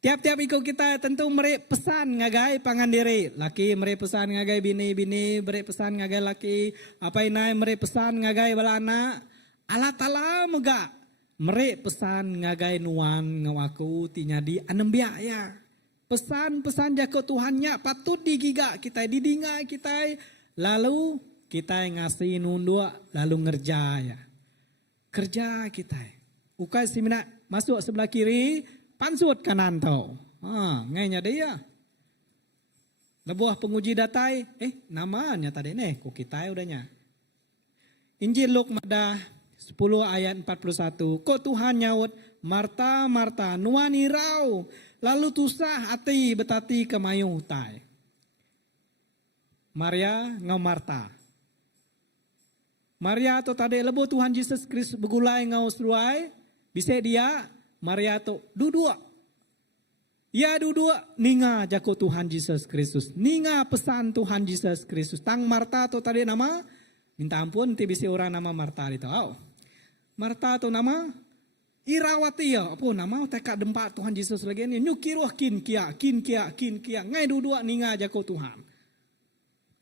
Tiap-tiap ikut kita tentu meri pesan ngagai pangan diri. Laki meri pesan ngagai bini, bini meri pesan ngagai laki. Apa inai meri pesan ngagai balana. Allah Ta'ala mega merek pesan ngagai nuan ngawaku tinyadi anembia ya. Pesan-pesan jako Tuhannya patut digiga kita didinga kita lalu kita ngasih nunduk lalu ngerja ya. Kerja kita. Ukai simina masuk sebelah kiri, pansut kanan tau. Ngainya dia. Lebuah penguji datai, namanya tadi nih, kok kita udahnya. Injil Lukas 10 ayat 41. Kok Tuhan nyaut, Marta, Marta, nuan irau, lalu tusah hati betati kemayuh tai. Maria ngau Marta. Maria tu tadi lebo Tuhan Yesus Kristus begulai ngau seruai, bisa dia, Maria tu duduk. Ya duduk, ninga jako Tuhan Yesus Kristus. Ninga pesan Tuhan Yesus Kristus. Tang Marta tu tadi nama, minta ampun, nanti bisa orang nama Marta itu. Marta tu nama Irawati ya, apa nama tekak dempak Tuhan Yesus lagi ni nyukiruh kin kia, ngai duduk ninga jako Tuhan.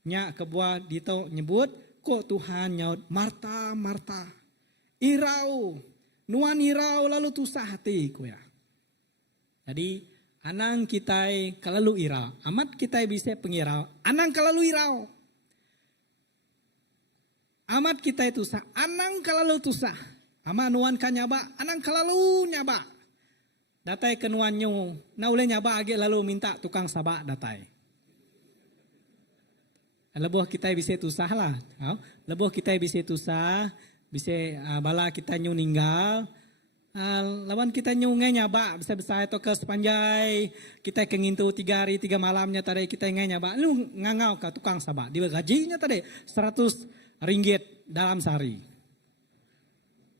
Nya kebuah dito nyebut kok Tuhan nyaut Marta, Marta. Irau, nuan irau lalu tusah hati ku ya. Jadi anang kita kalalu irau, amat kita bisa pengirau, anang kalalu irau. Amat kita itu sah, anang kalalu tusah. Ama nuan ka nyaba, anang kalalu nyaba. Datai kenuannya, na ule nyaba age lalu minta tukang sabak datai. Lebuh kita bisa tusah lah. Lebuh kita bisa tusah, bisa bala kita nyu ninggal. Lawan kita nyu ngai nyaba, bisa besar atau ke sepanjai. Kita kengintu 3 hari 3 malamnya tadi kita ngai nyaba. Lu ngangau ke tukang sabak. Dia gajinya tadi 100 ringgit dalam sehari.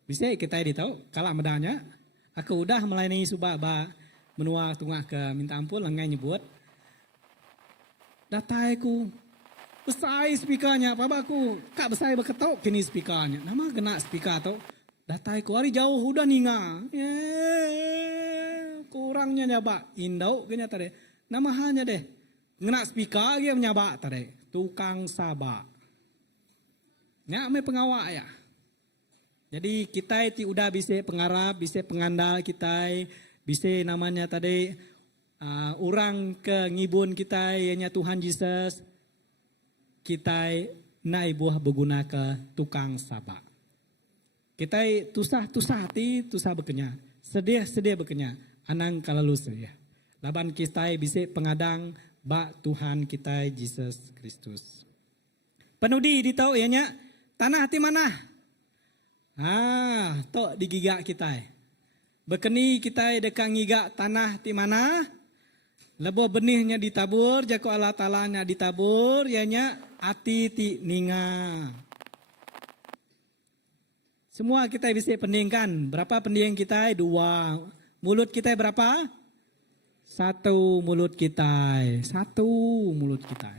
Bisa kita tahu kalau medanya aku udah melayani subaba menua tungah ke minta ampun lengai nyebut dataiku besar speakernya pabaku kak besar beketok kini speakernya nama kena speaker atau dataiku hari jauh udah ninga kurangnya nyaba indau kena tadi nama hanya deh kena speaker dia nyaba tadi tukang sabak nya me pengawak ya. Jadi kita itu udah bisa pengarap, bisa pengandal kita, bisa namanya tadi orang ke ngibun kita, ianya Tuhan Yesus, kita naik buah berguna ke tukang sabak. Kita tusah hati, tusah berkenya, sedih berkenya, anang kalalus ya. Laban kita bisa pengadang bak Tuhan kita Yesus Kristus. Penudi ditau ianya tanah hati mana? Tok digigak kita. Bekeni kita dekat ngigak tanah di mana? Lebo benihnya ditabur, jako Allah Ta'ala-nya ditabur, ianya ati ti ninga. Semua kita bisa pendingkan. Berapa pending kita? 2. Mulut kita berapa? 1 mulut kita. 1 mulut kita.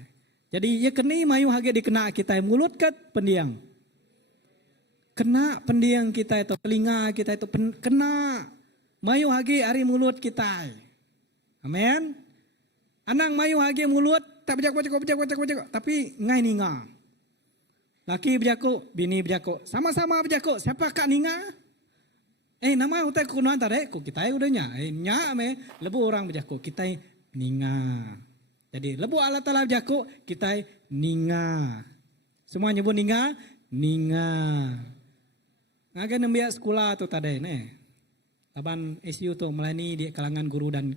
Jadi ya keni mayu hage dikena kita mulut ke pendiang. Kena pendiang kita itu, telinga kita itu kena. Mayu hagi hari mulut kita. Amin. Anang mayu hagi mulut, tak bejak. Tapi ngai ninga. Laki bejako, bini bejako. Sama-sama bejako, siapa kak ninga? Nama utai kuno antara, kok kita udahnya. Nya me, lebu orang bejako, kita ninga. Jadi lebu Allah Ta'ala bejako, kita ninga. Semua nyebut ninga. Ngagai nembia sekolah tu tadi nih. Laban SU tu melayani di kalangan guru dan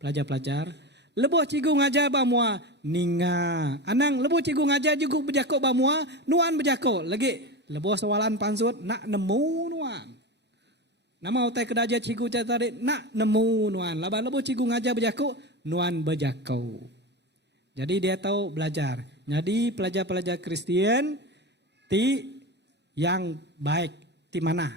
pelajar-pelajar. Lebuh cigu ngajar bamua ninga. Anang lebuh cigu ngajar juga berjakok bamua nuan berjakok. Lagi lebuh soalan pansut nak nemu nuan. Nama utai kedaja cigu tadi nak nemu nuan. Laban lebuh cigu ngajar berjakok nuan berjakok. Jadi dia tahu belajar. Jadi pelajar-pelajar Kristen yang baik. Di mana?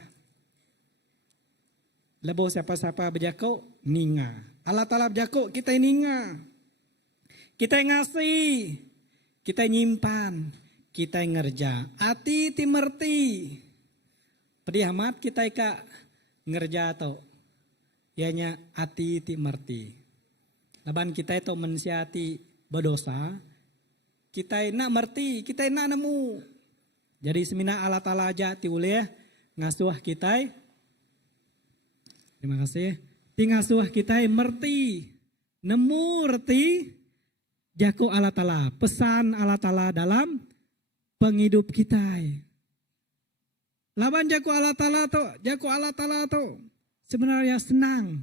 Lebo siapa-siapa berjakok ninga. Allah Ta'ala berjakok kita ninga. Kita ngasih, kita nyimpan, kita ngerja. Ati timerti. Pedih amat kita ika ngerja atau ianya ati timerti. Laban kita itu mensiati berdosa. Kita nak merti, kita nak nemu. Jadi semina Allah Ta'ala aja tiuleh ngasuh kita. Terima kasih. Ti ngasuh kita merti, nemu reti jako Allah Ta'ala, pesan Allah Ta'ala dalam penghidup kita. Laban jako Allah Ta'ala to sebenarnya senang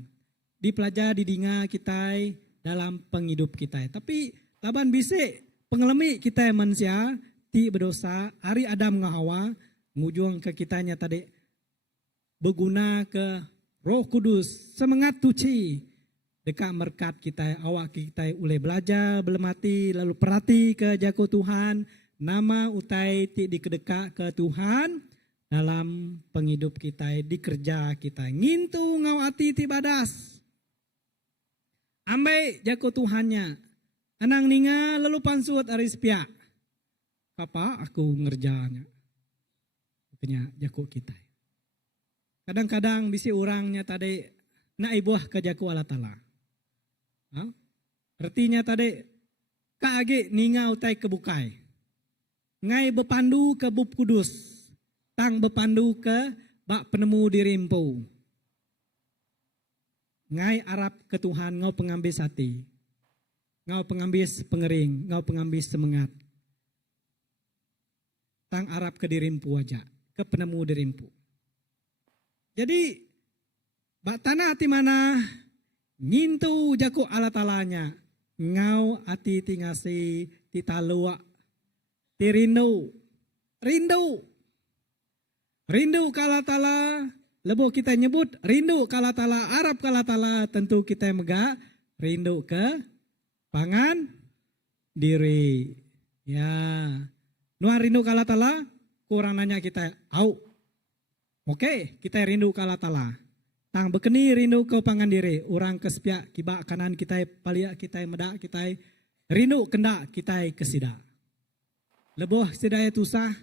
dipelajari dinga kita dalam penghidup kita. Tapi laban bisa pengelemi kita manusia ti berdosa, hari Adam ngahawa ngujung ke kitanya tadi berguna ke Roh Kudus semangat tuci dekat merkat kita, awak kita ulai belajar belemati lalu perhati ke jako Tuhan, nama utai ti dikedekat ke Tuhan dalam penghidup kita, di kerja kita, ngintu ngawati ti badas. Ambai jako Tuhannya, anang ninga lalu pansut aris piak. Kapa aku ngerjanya. Katanya jako kita. Kadang-kadang bisi orangnya tadi naibuah ke jako Allah Ta'ala. Artinya tadi kaage ninga utai kebukai. Ngai bepandu ke bub kudus. Tang bepandu ke bak penemu dirimpu. Ngai Arab ke Tuhan ngau pengambil hati. Ngau pengambil pengering, ngau pengambil semangat. Tang Arab ke dirimpu aja, ke penemu dirimpu. Jadi, bak tanah hati mana, ngintu jako Allah Ta'alanya, ngau hati tingasi, titalua, tirindu, rindu ke Allah Ta'ala, lebo kita nyebut rindu ke Allah Ta'ala, Arab ke Allah Ta'ala, tentu kita megah rindu ke pangan diri. Ya, nuan rindu ke Allah Ta'ala, kurang nanya kita, au. Oke, kita rindu ke Allah Ta'ala. Tang bekeni rindu ke pangan diri. Orang kesepiak kibak kanan kita, palia kita, medak kita, rindu kendak kita kesida. Leboh sidaya tusah,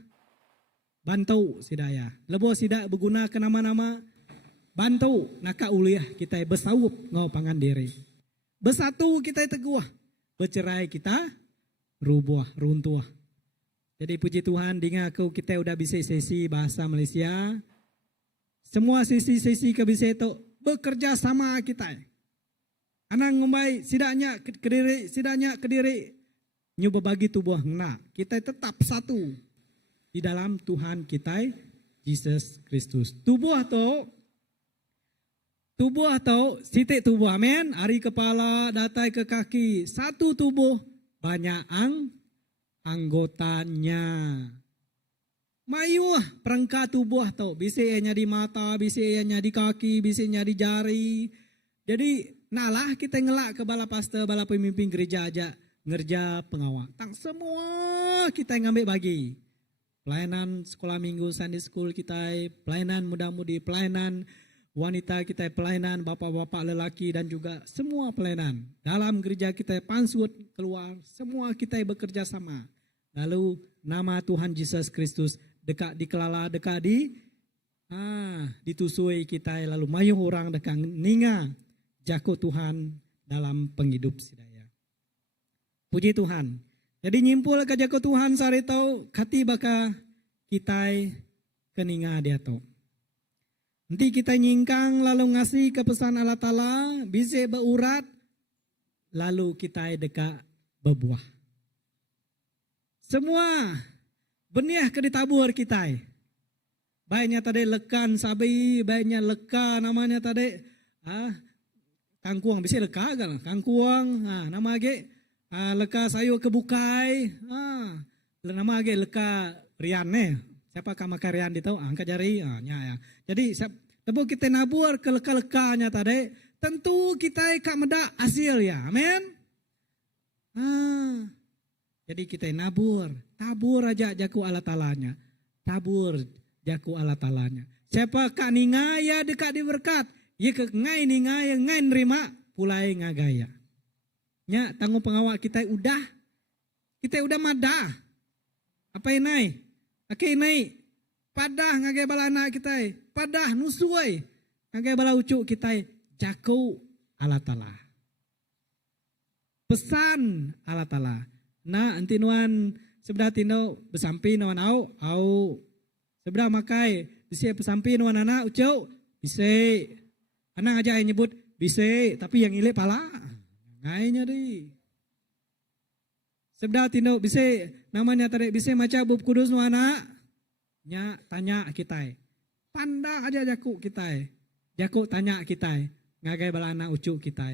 bantu sidaya. Leboh sidak berguna ke nama-nama, bantu naka uliah kita bersaup ngau pangan diri. Bersatu kita teguh, bercerai kita rubuh, runtuh. Jadi puji Tuhan, dengar kita udah bisa sesi bahasa Malaysia. Semua sesi-sesi ke bisa itu bekerja sama kita. Anang ngumbai sidaknya ke diri, nyoba bagi tubuh ngena. Kita tetap satu di dalam Tuhan kita, Yesus Kristus. Tubuh atau sitik tubuh, amin. Ari kepala, datai ke kaki, satu tubuh, banyak anggotanya. Mayuh perangkat tubuh tu, bisa ianya di mata, bisa ianya di kaki, bisa ianya di jari. Jadi nalah kita ngelak ke bala pastor, bala pemimpin gereja aja ngerja pengawal. Tang semua kita ngambil bagi. Pelayanan sekolah minggu, Sunday school kita, pelayanan muda-mudi, pelayanan wanita kita, pelayanan bapak-bapak lelaki dan juga semua pelayanan. Dalam gereja kita pansut keluar, semua kita bekerja sama. Lalu nama Tuhan Yesus Kristus dekat dikelala, dekat ditusui kita, lalu mayuh orang dekat ninga jako Tuhan dalam penghidup sidaya. Puji Tuhan. Jadi nyimpul ke jako Tuhan sari tau kati baka kita keninga dia tau. Nanti kita nyingkang lalu ngasih ke pesan Allah Ta'ala, bisa berurat, lalu kita dekat berbuah. Semua benih ke ditabur kita. Baiknya tadi lekan sabi, baiknya leka namanya tadi. Kangkuang, bisa leka kan? Kangkuang, nama lagi leka sayur kebukai. Nama lagi leka rian nih. Siapakah makan rian di tahu? Angkat jari. Ya. Jadi tebu kita nabur ke leka-lekanya tadi. Tentu kita akan medak hasil ya. Amin. Jadi kita tabur aja jaku Allah Ta'alanya. Tabur jaku Allah Ta'alanya. Siapa kak ningaya dekat diberkat. Ya ke ngai ningaya, ngai nerima, pulai ngagaya. Ya tanggung pengawal kita udah madah. Apa ini? Oke ini. Padah ngagai bala anak kita. Padah nusuai. Ngagai bala ucuk kita. Jaku Allah Ta'ala. Pesan Allah Ta'ala. Nah, nanti nuan sebelah tino besampi nuan au sebelah makai Bisa pesampi nuan anak ucau. Bisa. Anak aja yang nyebut bisa, tapi yang ilik pala. Ngainya deh. Sebda tino bisa namanya tadi bisa maca bab kudus nuan anak. Nya tanya kita. Pandang aja jaku kita. Jaku tanya kita. Ngagai balana ucu kita.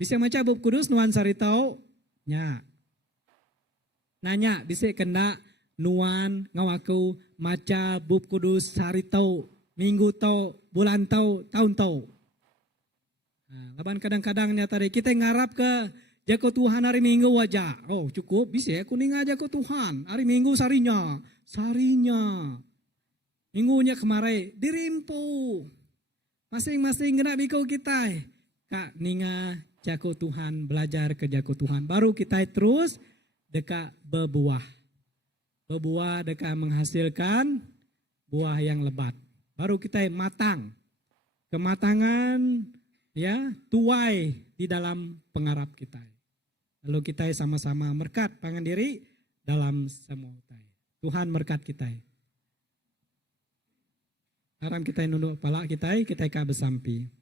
Bisa maca bab kudus nuan saritau. Nya. Nanya bisa kena nuan ngawaku maca bab kudus saritau. Minggu tau, bulan tau, tahun tau. Nah, laban kadang-kadangnya tadi kita ngarap ke jako Tuhan hari Minggu wajah. Oh cukup bisa ya kuning aja ke Tuhan. Hari Minggu sarinya. Minggunya kemarin dirimpu. Masing-masing kena biko kita. Kak ninga jako Tuhan, belajar ke jako Tuhan. Baru kita terus dekat berbuah. Berbuah dekat menghasilkan buah yang lebat. Baru kita matang. Kematangan ya tuai di dalam pengarap kita. Lalu kita sama-sama merkat pangan diri dalam semua Tuhan merkat kita. Haram kita nunduk kepala kita besampi.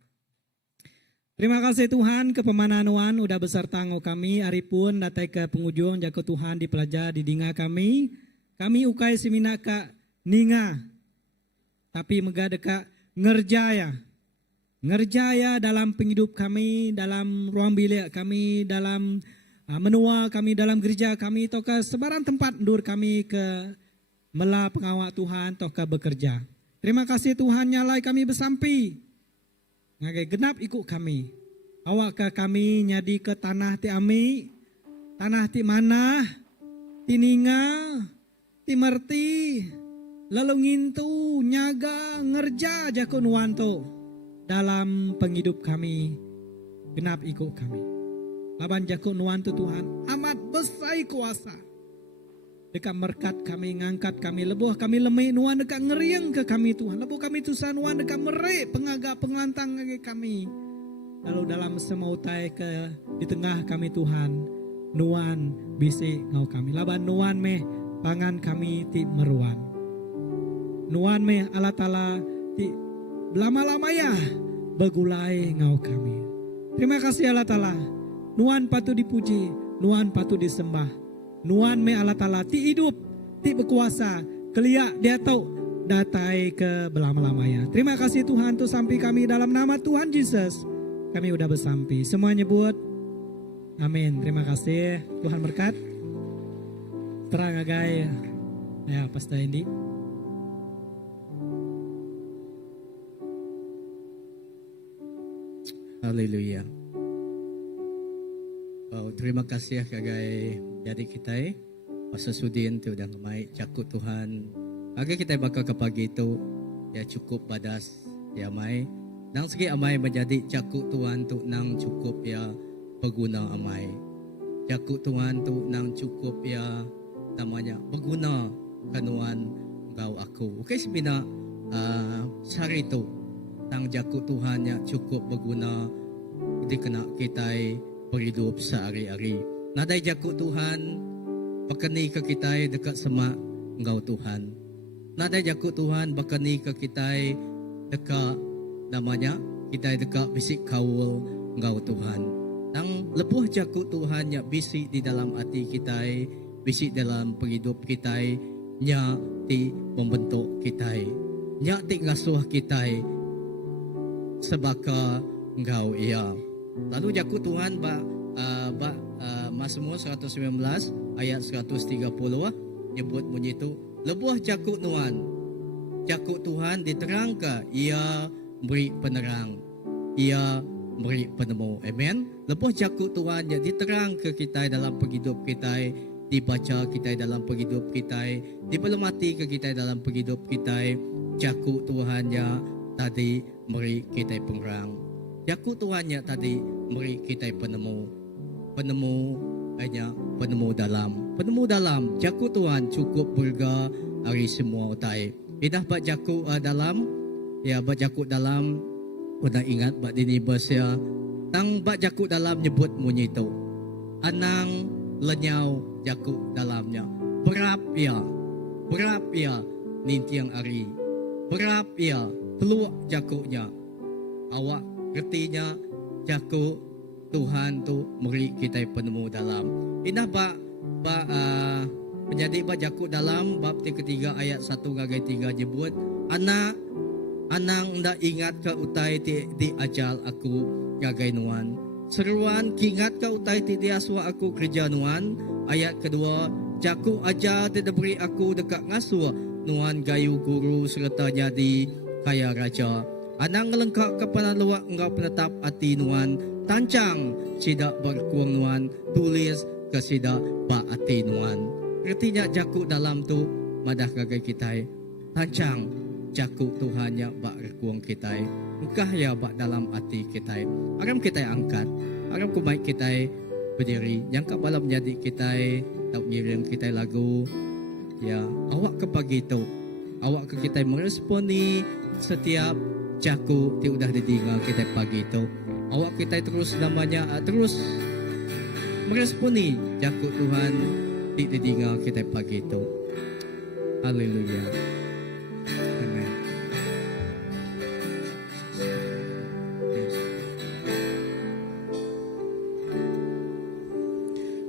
Terima kasih Tuhan kepemananuan udah beserta kami hari pun datai ke penghujung jako Tuhan dipelajar di dinga kami. Kami ukai semina ka ninga. Tapi mega deka ngerjaya dalam penghidup kami, dalam ruang bilik kami, dalam menua kami, dalam gereja kami, atau ke sebarang tempat dur kami ke mela pengawal Tuhan, atau ke bekerja. Terima kasih Tuhan nyalai kami besampi, ngagai genap ikut kami. Awak ke kami nyadi ke tanah ti ami, tanah ti mana, ti ninga, ti merti, lalu ngintu, nyaga, ngerja jakun wanto dalam penghidup kami, genap ikut kami. Laban jakun wanto Tuhan, amat besar kuasa. Dekat merkat kami, ngangkat kami, lebuh kami lemih, nuan dekat ngeriang ke kami Tuhan. Lebuh kami tusan nuan dekat merik, pengagak, pengelantang kami. Lalu dalam semautai ke di tengah kami Tuhan, nuan bisi ngau kami. Laban nuan meh, pangan kami ti meruan. Nuan meh Allah Ta'ala di lama-lama ya begulai ngau kami. Terima kasih Allah Ta'ala. Nuan patut dipuji, nuan patut disembah. Nuan meh Allah Ta'ala ti hidup, ti berkuasa, keliak dia tahu datai ke belama-lama ya. Terima kasih Tuhan tuh sampai kami dalam nama Tuhan Yesus. Kami udah bersampi. Semuanya buat. Amin. Terima kasih. Tuhan berkat. Terang agai. Ya, Pastor Indi. Haleluya. Oh, terima kasih kagai jadi kita Pastor Sudin tu dah mai cakut Tuhan. Agak kita bakal ke pagi itu ya cukup badas ya mai. Nang segi amai menjadi cakut Tuhan tu nang cukup ya berguna amai. Cakut Tuhan tu nang cukup ya namanya berguna kanuan engkau aku. Okey sebina sehari tu nang jakut Tuhan yang cukup berguna dikena kita berhidup sehari-hari. Nadai jakut Tuhan pakani ke kita dekat semak engkau Tuhan. Nadai jakut Tuhan pakani ke kita dekat namanya kita dekat bisik kaul engkau Tuhan. Nang lepuh jakut Tuhan yang bisik di dalam hati kita, bisik dalam penghidup kita, nya ti membentuk kita, nya ti ngasuh kita sebaka engkau ia. Lalu jakut Tuhan Mazmur 119 ayat 130 nyebut bunyi itu lebuh jakut Tuhan. Jakut Tuhan diterangkan ia beri penerang, ia beri penemu. Amen. Lebuh jakut Tuhan yang diterang ke kita dalam penghidup kita, dibaca kita dalam penghidup kita, dipelomati ke kita dalam penghidup kita. Jakut Tuhan yang tadi beri kita penerang. Jakut Tuhan yang tadi beri kita penemu. Penemu hanya penemu dalam. Jakut Tuhan cukup berga hari semua utai. Idah bak jakut dalam, ya bak jakut dalam. Udah ingat bak dini bersia. Tang bak jakut dalam nyebut munyi itu. Anang lenyau jakut dalamnya. Berap ya nintiang hari. Berap ia peluk jakuknya. Awak kertinya jakuk Tuhan tu beri kita penemu dalam. Inah menjadi jakuk dalam bab ketiga ayat 1-3 jebut anak anang ndak ingat ke utai di ajal aku gagai nuan. Seruan kingat ke utai ti diaswa aku kerja nuan. Ayat kedua jakuk ajar tidak beri aku dekat ngasuh nuan gayu guru serta jadi kaya raja. Anang ngelengkap kepada luak engkau penetap hati nuan. Tancang sidak berkuang nuan. Tulis ke sidak ba hati nuan. Artinya jakuk dalam tu madah gagai kita. Tancang jakuk Tuhan yang bak berkuang kita. Engkah ya bak dalam hati kita. Aram kita angkat. Aram kumai kita berdiri. Yang kapalam menjadi kita. Tak ngirim kita lagu. Ya, awak ke pagi tu. Awak ke kita meresponi setiap jakuk ti udah didengar kita pagi tu. Awak kita terus namanya terus meresponi jakuk Tuhan ti didengar kita pagi tu. Haleluya. Amen.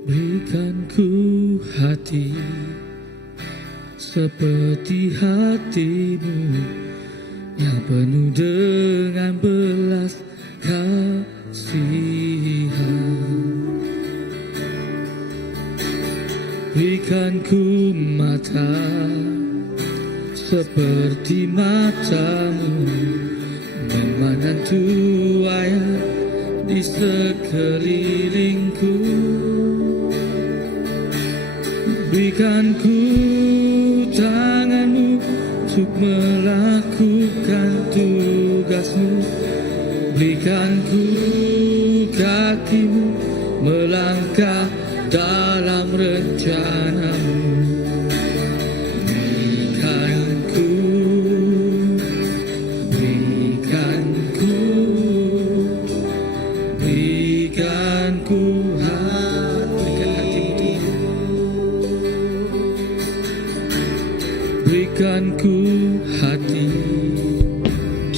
Berikan ku hati seperti hatimu yang penuh dengan belas kasihan. Berikan ku mata seperti matamu memandang tuaya di sekelilingku. Berikan ku tanganmu untuk melakukan tugasmu. Berikan ku kakimu melangkah dalam rencanamu. Berikan ku berikan ku hati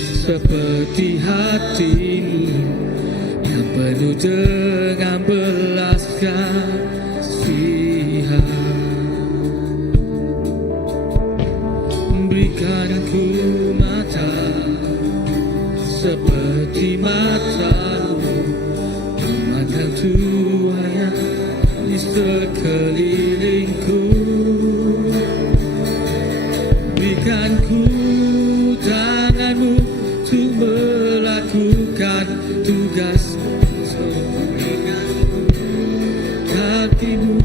seperti hatimu yang penuh dengan belas kasihan. Berikan ku mata seperti matamu memandang tuanya di sekelilingku. Berikan ku tanganmu untuk melakukan tugasmu. Berikan ku kakimu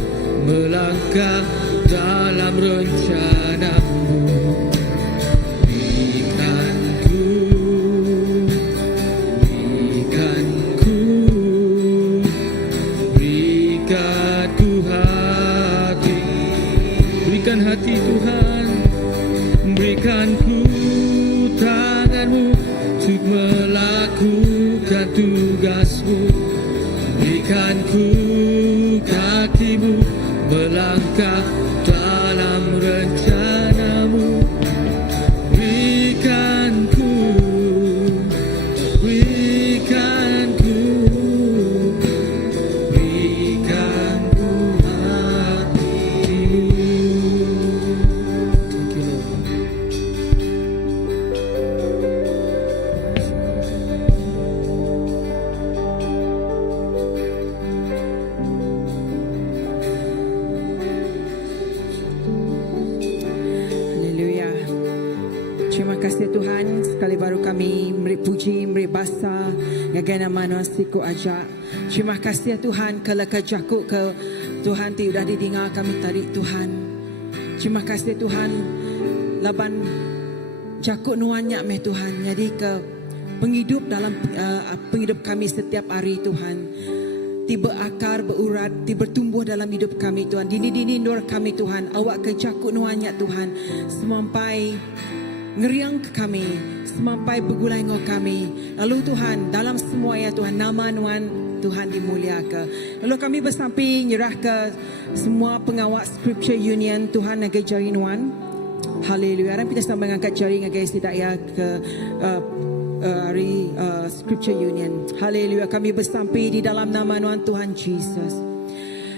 melangkah dalam rencanamu. Berikan ku hati. Berikan hati Tuhan. Berikan ku tanganmu untuk melakukan tugasmu. Berikan ku kakimu melangkah dalam rencanamu. Berikan ku Tuhan, sekali baru kami beri puji, beri basa gagai nama nasiku ajak. Terima kasih Tuhan kalau kejakuk ke Tuhan ti sudah didengar kami tadi Tuhan. Terima kasih Tuhan laban jakuk nuannya meh Tuhan. Jadi ke penghidup dalam penghidup kami setiap hari Tuhan. Tiba akar berurat, tiba bertumbuh dalam hidup kami Tuhan. Dini nur kami Tuhan. Awak kejakuk nuannya Tuhan. Semampai ngeriang ke kami, semampai bergulai ngau kami. Lalu Tuhan, dalam semua ya Tuhan, nama nuan Tuhan dimuliakan. Lalu kami bersampi nyerah ke semua pengawal Scripture Union Tuhan nagai jari nuan. Haleluya. Harap kita sama mengangkat jari guys tidak ya ke hari Scripture Union. Haleluya. Kami bersampai di dalam nama Tuhan Jesus.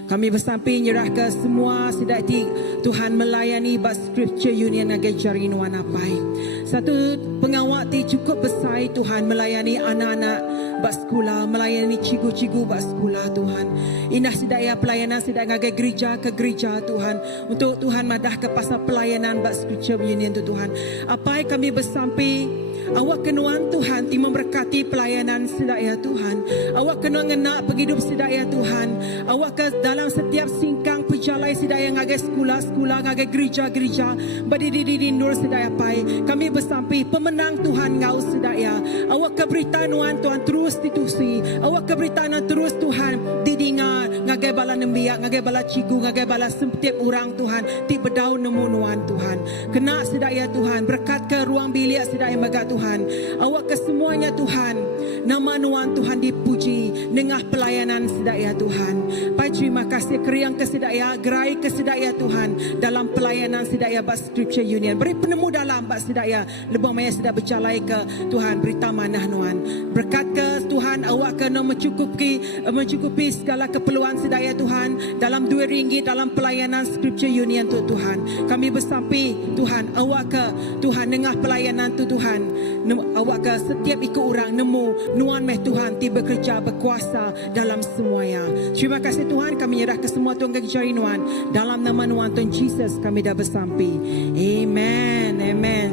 Kami bersampai nyerahkan semua sidak di Tuhan melayani bak Scripture Union agai jari nuan apai. Satu pengawak ti cukup besar Tuhan melayani anak-anak bak sekolah, melayani cikgu-cikgu bak sekolah Tuhan. Indah sidak ya pelayanan sidak ngagai gereja ke gereja Tuhan. Untuk Tuhan madah ke pasal pelayanan bak Scripture Union tu Tuhan. Apai kami bersampai awak kenuan Tuhan ti memberkati pelayanan sidak ya Tuhan. Awak kenuan ngenak penghidup sidak ya Tuhan. Awak ke dalam setiap singkang pejalai sidak yang ngagai sekolah-sekolah, ngagai gereja-gereja, berdiri di nur sidak ya pai. Kami bersampai pemenang Tuhan ngau sidak ya. Awak ke berita nuan Tuhan terus ditusi. Awak ke berita nuan terus Tuhan didinga ngagai bala nembiak, ngagai bala cigu, ngagai bala setiap orang Tuhan ti bedau nemu nuan Tuhan. Kena sidak ya Tuhan, berkat ke ruang bilik sidak yang megak Tuhan. Awak ke semuanya Tuhan. Nama nuan Tuhan dipuji dengan pelayanan sidak ya Tuhan. Pai terima kasih keriang kesidak ya, gerai kesidak ya Tuhan dalam pelayanan sidak ya bak Scripture Union. Beri penemu dalam bak sidak ya lebang maya sidak berjalai ke Tuhan berita manah nuan. Berkat ke Tuhan awak kena mencukupi segala keperluan sidak ya Tuhan dalam RM2 dalam pelayanan Scripture Union tu Tuhan. Kami bersampai Tuhan awak ke Tuhan dengan pelayanan tu Tuhan. Awak ke setiap ikut orang nemu nuan meh Tuhan ti bekerja berkuasa dalam semuanya. Terima kasih Tuhan, kami nyerah ke semua Tuhan ke jari nuan. Dalam nama nuan Tuhan Jesus kami dah bersampai. Amen. Amen.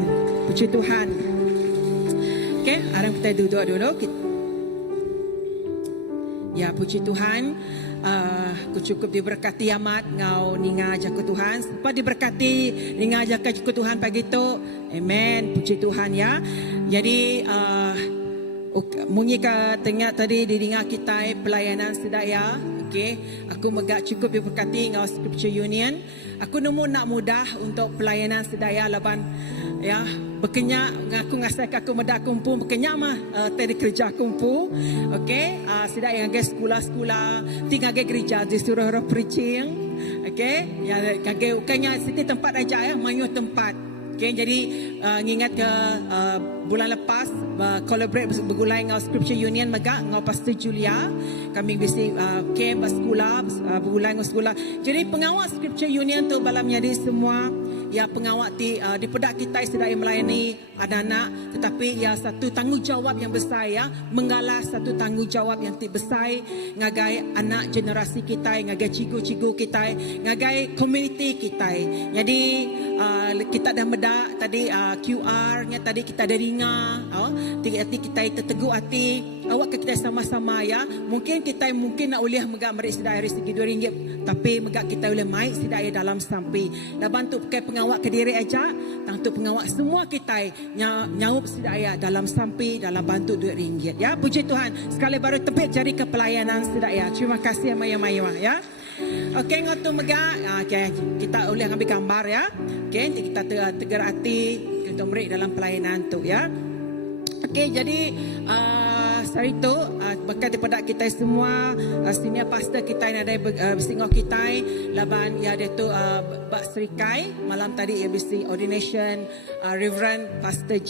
Puji Tuhan. Okay, sekarang kita duduk dulu. Ya, puji Tuhan. Aku cukup diberkati amat ngau ninga jaku Tuhan. Sempat diberkati ninga jaku Tuhan pagi tu. Amen. Puji Tuhan ya. Jadi munyi ka tengah tadi di dengar kita pelayanan sedaya. Okey, aku megak cukup diberkati ngau Scripture Union. Aku nemu nak mudah untuk pelayanan sedaya laban ya berkenyak aku ngasai aku medak kumpul berkenyak mah tadi kerja kumpul. Okey, sedaya ngage sekolah-sekolah, tinggal gereja disuruh preaching. Okey, ya kage ukanya siti tempat aja ya, mayu tempat. Okay, jadi ngingat ke bulan lepas collaborate bergulai dengan Scripture Union megak dengan Pastor Julia. Kami bisi camp sekolah bergulai dengan sekolah. Jadi pengawal Scripture Union tu balam jadi semua ya pengawal di pedak kita sedaya melayani anak-anak, tetapi ya satu tanggungjawab yang besar ya, menggalah satu tanggungjawab yang besar ngagai anak generasi kita, ngagai cikgu-cikgu kita, ngagai community kita. Jadi kita dah medak tadi QR-nya tadi kita dah dengar, hati kita terteguh hati. Awak kita sama-sama ya. Mungkin kita nak uliah megak merik sedaya segi RM2, tapi megak kita boleh mai sedaya dalam sampai. Dah bantu pakai pengawak Kediri aja, tantu pengawak semua kita nyaup sedaya dalam sampai dalam bantu RM2 ya. Puji Tuhan. Sekali baru tepik jari ke pelayanan sedaya. Terima kasih maya-maya ya. Okey, ngotu megak. Okay, kita boleh ambil gambar ya. Okey, kita tegar hati untuk merik dalam pelayanan tu ya. Okey, jadi hari itu berkat daripada kita semua senior pastor kita yang ada bersinggoh kita laban ya dia tu Bak Serikai malam tadi ya bisi ordination Reverend Pastor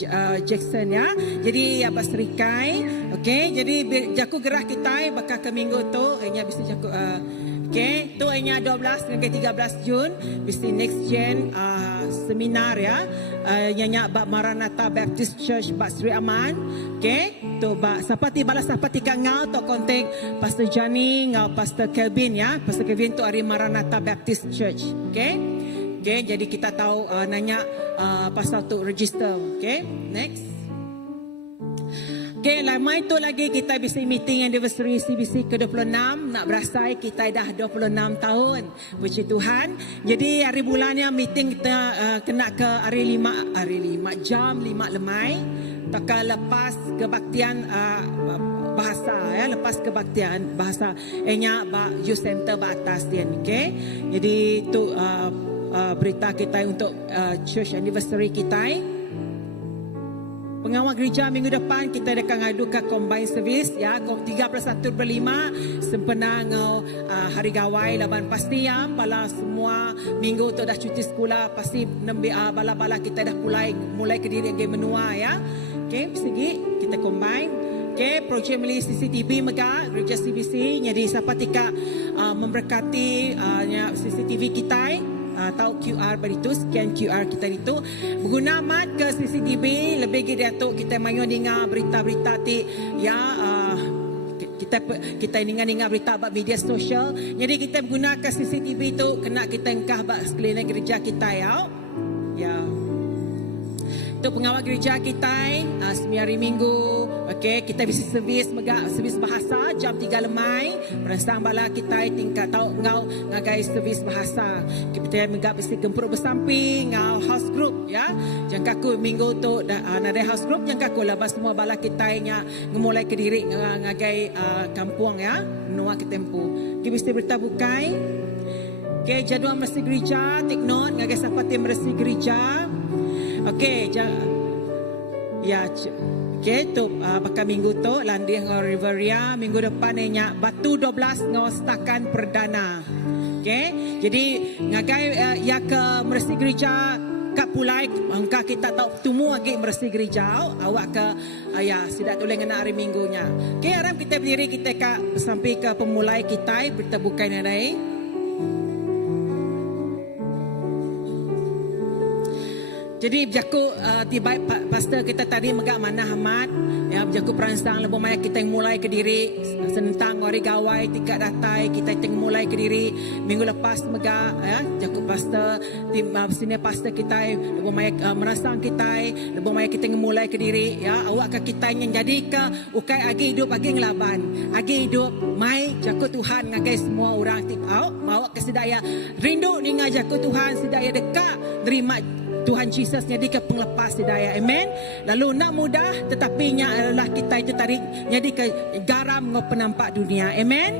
Jackson ya. Jadi ya Bak Serikai. Okey, jadi jaku gerah kita bakal ke minggu tu hanya bisi jaku okey, tu hanya 12 hingga 13 Jun bisi next gen seminar ya. Nyanyi Bak Maranatha Baptist Church Bak Sri Aman. Okey, tu Bak sapati balas sapati ka ngau to kontak Pastor Jani ngau Pastor Kelvin ya. Pastor Kelvin tu hari Maranatha Baptist Church. Okey. Okey, jadi kita tahu nanya pasal tu register. Okey, next. Okay, lama itu lagi kita bisa meeting anniversary CBC ke-26. Nak berasai kita dah 26 tahun. Puji Tuhan. Jadi hari bulannya meeting kita kena ke hari 5 jam 5 lemai. Tak lepas kebaktian bahasa ya, lepas kebaktian bahasa youth center atas dia. Okay. Jadi itu berita kita untuk church anniversary kita. pengawal gereja minggu depan kita akan ngadukan combine service ya 31/5 sempena ngau hari gawai laban pasti ya pala semua minggu tu dah cuti sekolah pasti nembe bala-bala kita dah mulai ke diri game menua ya. Okey, segi kita combine. Okey, projek beli CCTV mega gereja CBC jadi siapa tika memberkati CCTV kita tahu QR beritu scan QR kita itu berguna mat ke CCTV lebih gede tu kita mayu dengar berita-berita ti ya kita dengar berita about media sosial jadi kita guna ke CCTV tu kena kita engkah bak sekeliling gereja kita ya tu pengawal gereja kita semi hari minggu okey kita bisa servis bahasa jam 3 lemai perasaan bala kita tingkat tahu ngau ngagai servis bahasa kita megak bisi gempur bersamping ngau house group ya jangka ku minggu tu ada house group jangka ku labas semua bala kita nya ngemulai ke diri ngagai kampung ya menua ke tempo kita bisa bertabukai okey jadual mersi gereja take note ngagai siapa tim mersi gereja. Okey, ya, okey tu bakal minggu tu landing Riveria minggu depan nya batu 12 ngau setakan perdana. Okey, jadi ngagai ya ke mersi gereja kat pulai angka kita tahu tumu lagi mersi gereja awak ke ya sidak tolong ngena hari minggunya. Okey, aram kita berdiri kita sampai ke pemulai kita bertebukan nadai. Jadi berjaku tiba pastor kita tadi megak mana Ahmad ya berjaku perangsang lebih banyak kita yang mulai ke diri senentang hari gawai tikat datai kita yang mulai ke diri minggu lepas megak ya jaku pastor tim sini pastor kita lebih banyak merangsang kita lebih banyak kita yang mulai ke diri ya awak ke kita yang jadi ke ukai agi hidup agi ngelaban agi hidup mai jaku Tuhan ngagai semua orang tip awak ke sedaya rindu dengan jaku Tuhan sedaya dekat terima Tuhan Yesus jadi ke penglepas hidayah. Amen. Lalu nak mudah tetapi nya adalah kita itu tarik jadi ke garam ngau penampak dunia. Amen.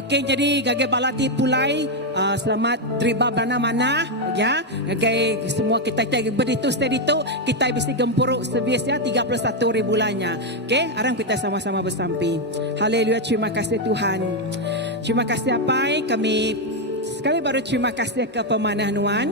Okey jadi gagai balati pulai selamat terima mana-mana ya. Gagai semua kita beritu steady tu kita bisa gempuruk servis ya 31 hari bulannya. Okey, arang kita sama-sama bersampi. Haleluya, terima kasih Tuhan. Terima kasih apa kami sekali baru terima kasih ke pemanah Nuan.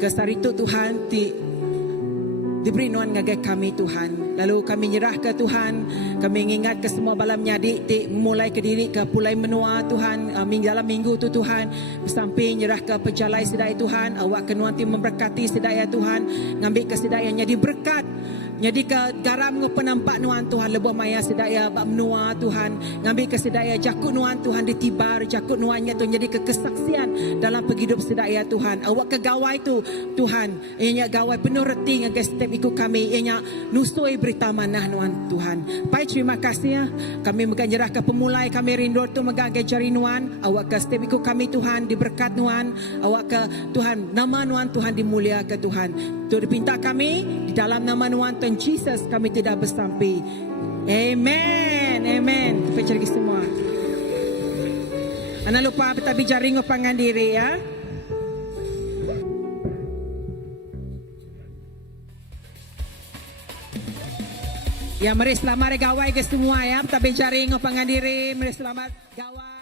Kesari itu Tuhan diberi nuan ngagai kami Tuhan. Lalu kami nyerah ke Tuhan. Kami ingat ke semua balam nyadik memulai ke diri ke pulai menua Tuhan dalam minggu tu Tuhan. Bersamping nyerah ke pejalai sedaya Tuhan. Awak ke nuan memberkati sedaya Tuhan. Ngambil ke sedayanya diberkat. Jadi ke garam ngau penampak nuan Tuhan lebih maya sedaya bab menua Tuhan ngambil ke sedaya jakut nuan Tuhan ditibar jakut nuannya tu jadi ke kesaksian dalam penghidup sedaya Tuhan awak ke gawai tu Tuhan ianya gawai penuh reti ngagai setiap ikut kami ianya nusui berita manah nuan Tuhan baik terima kasih ya kami menganjurah ke pemulai kami rindu tu mengagai jari nuan awak ke setiap ikut kami Tuhan diberkat nuan awak ke Tuhan nama nuan Tuhan dimulia ke Tuhan tu dipinta kami di dalam nama nuan Tuhan Jesus kami tidak bersampai. Amen. Amen. Kita cari semua. Jangan lupa tapi jaring pangan diri ya. Ya, mari selamat gawai ke semua ya. Tapi jaring pangan diri, mari selamat gawai.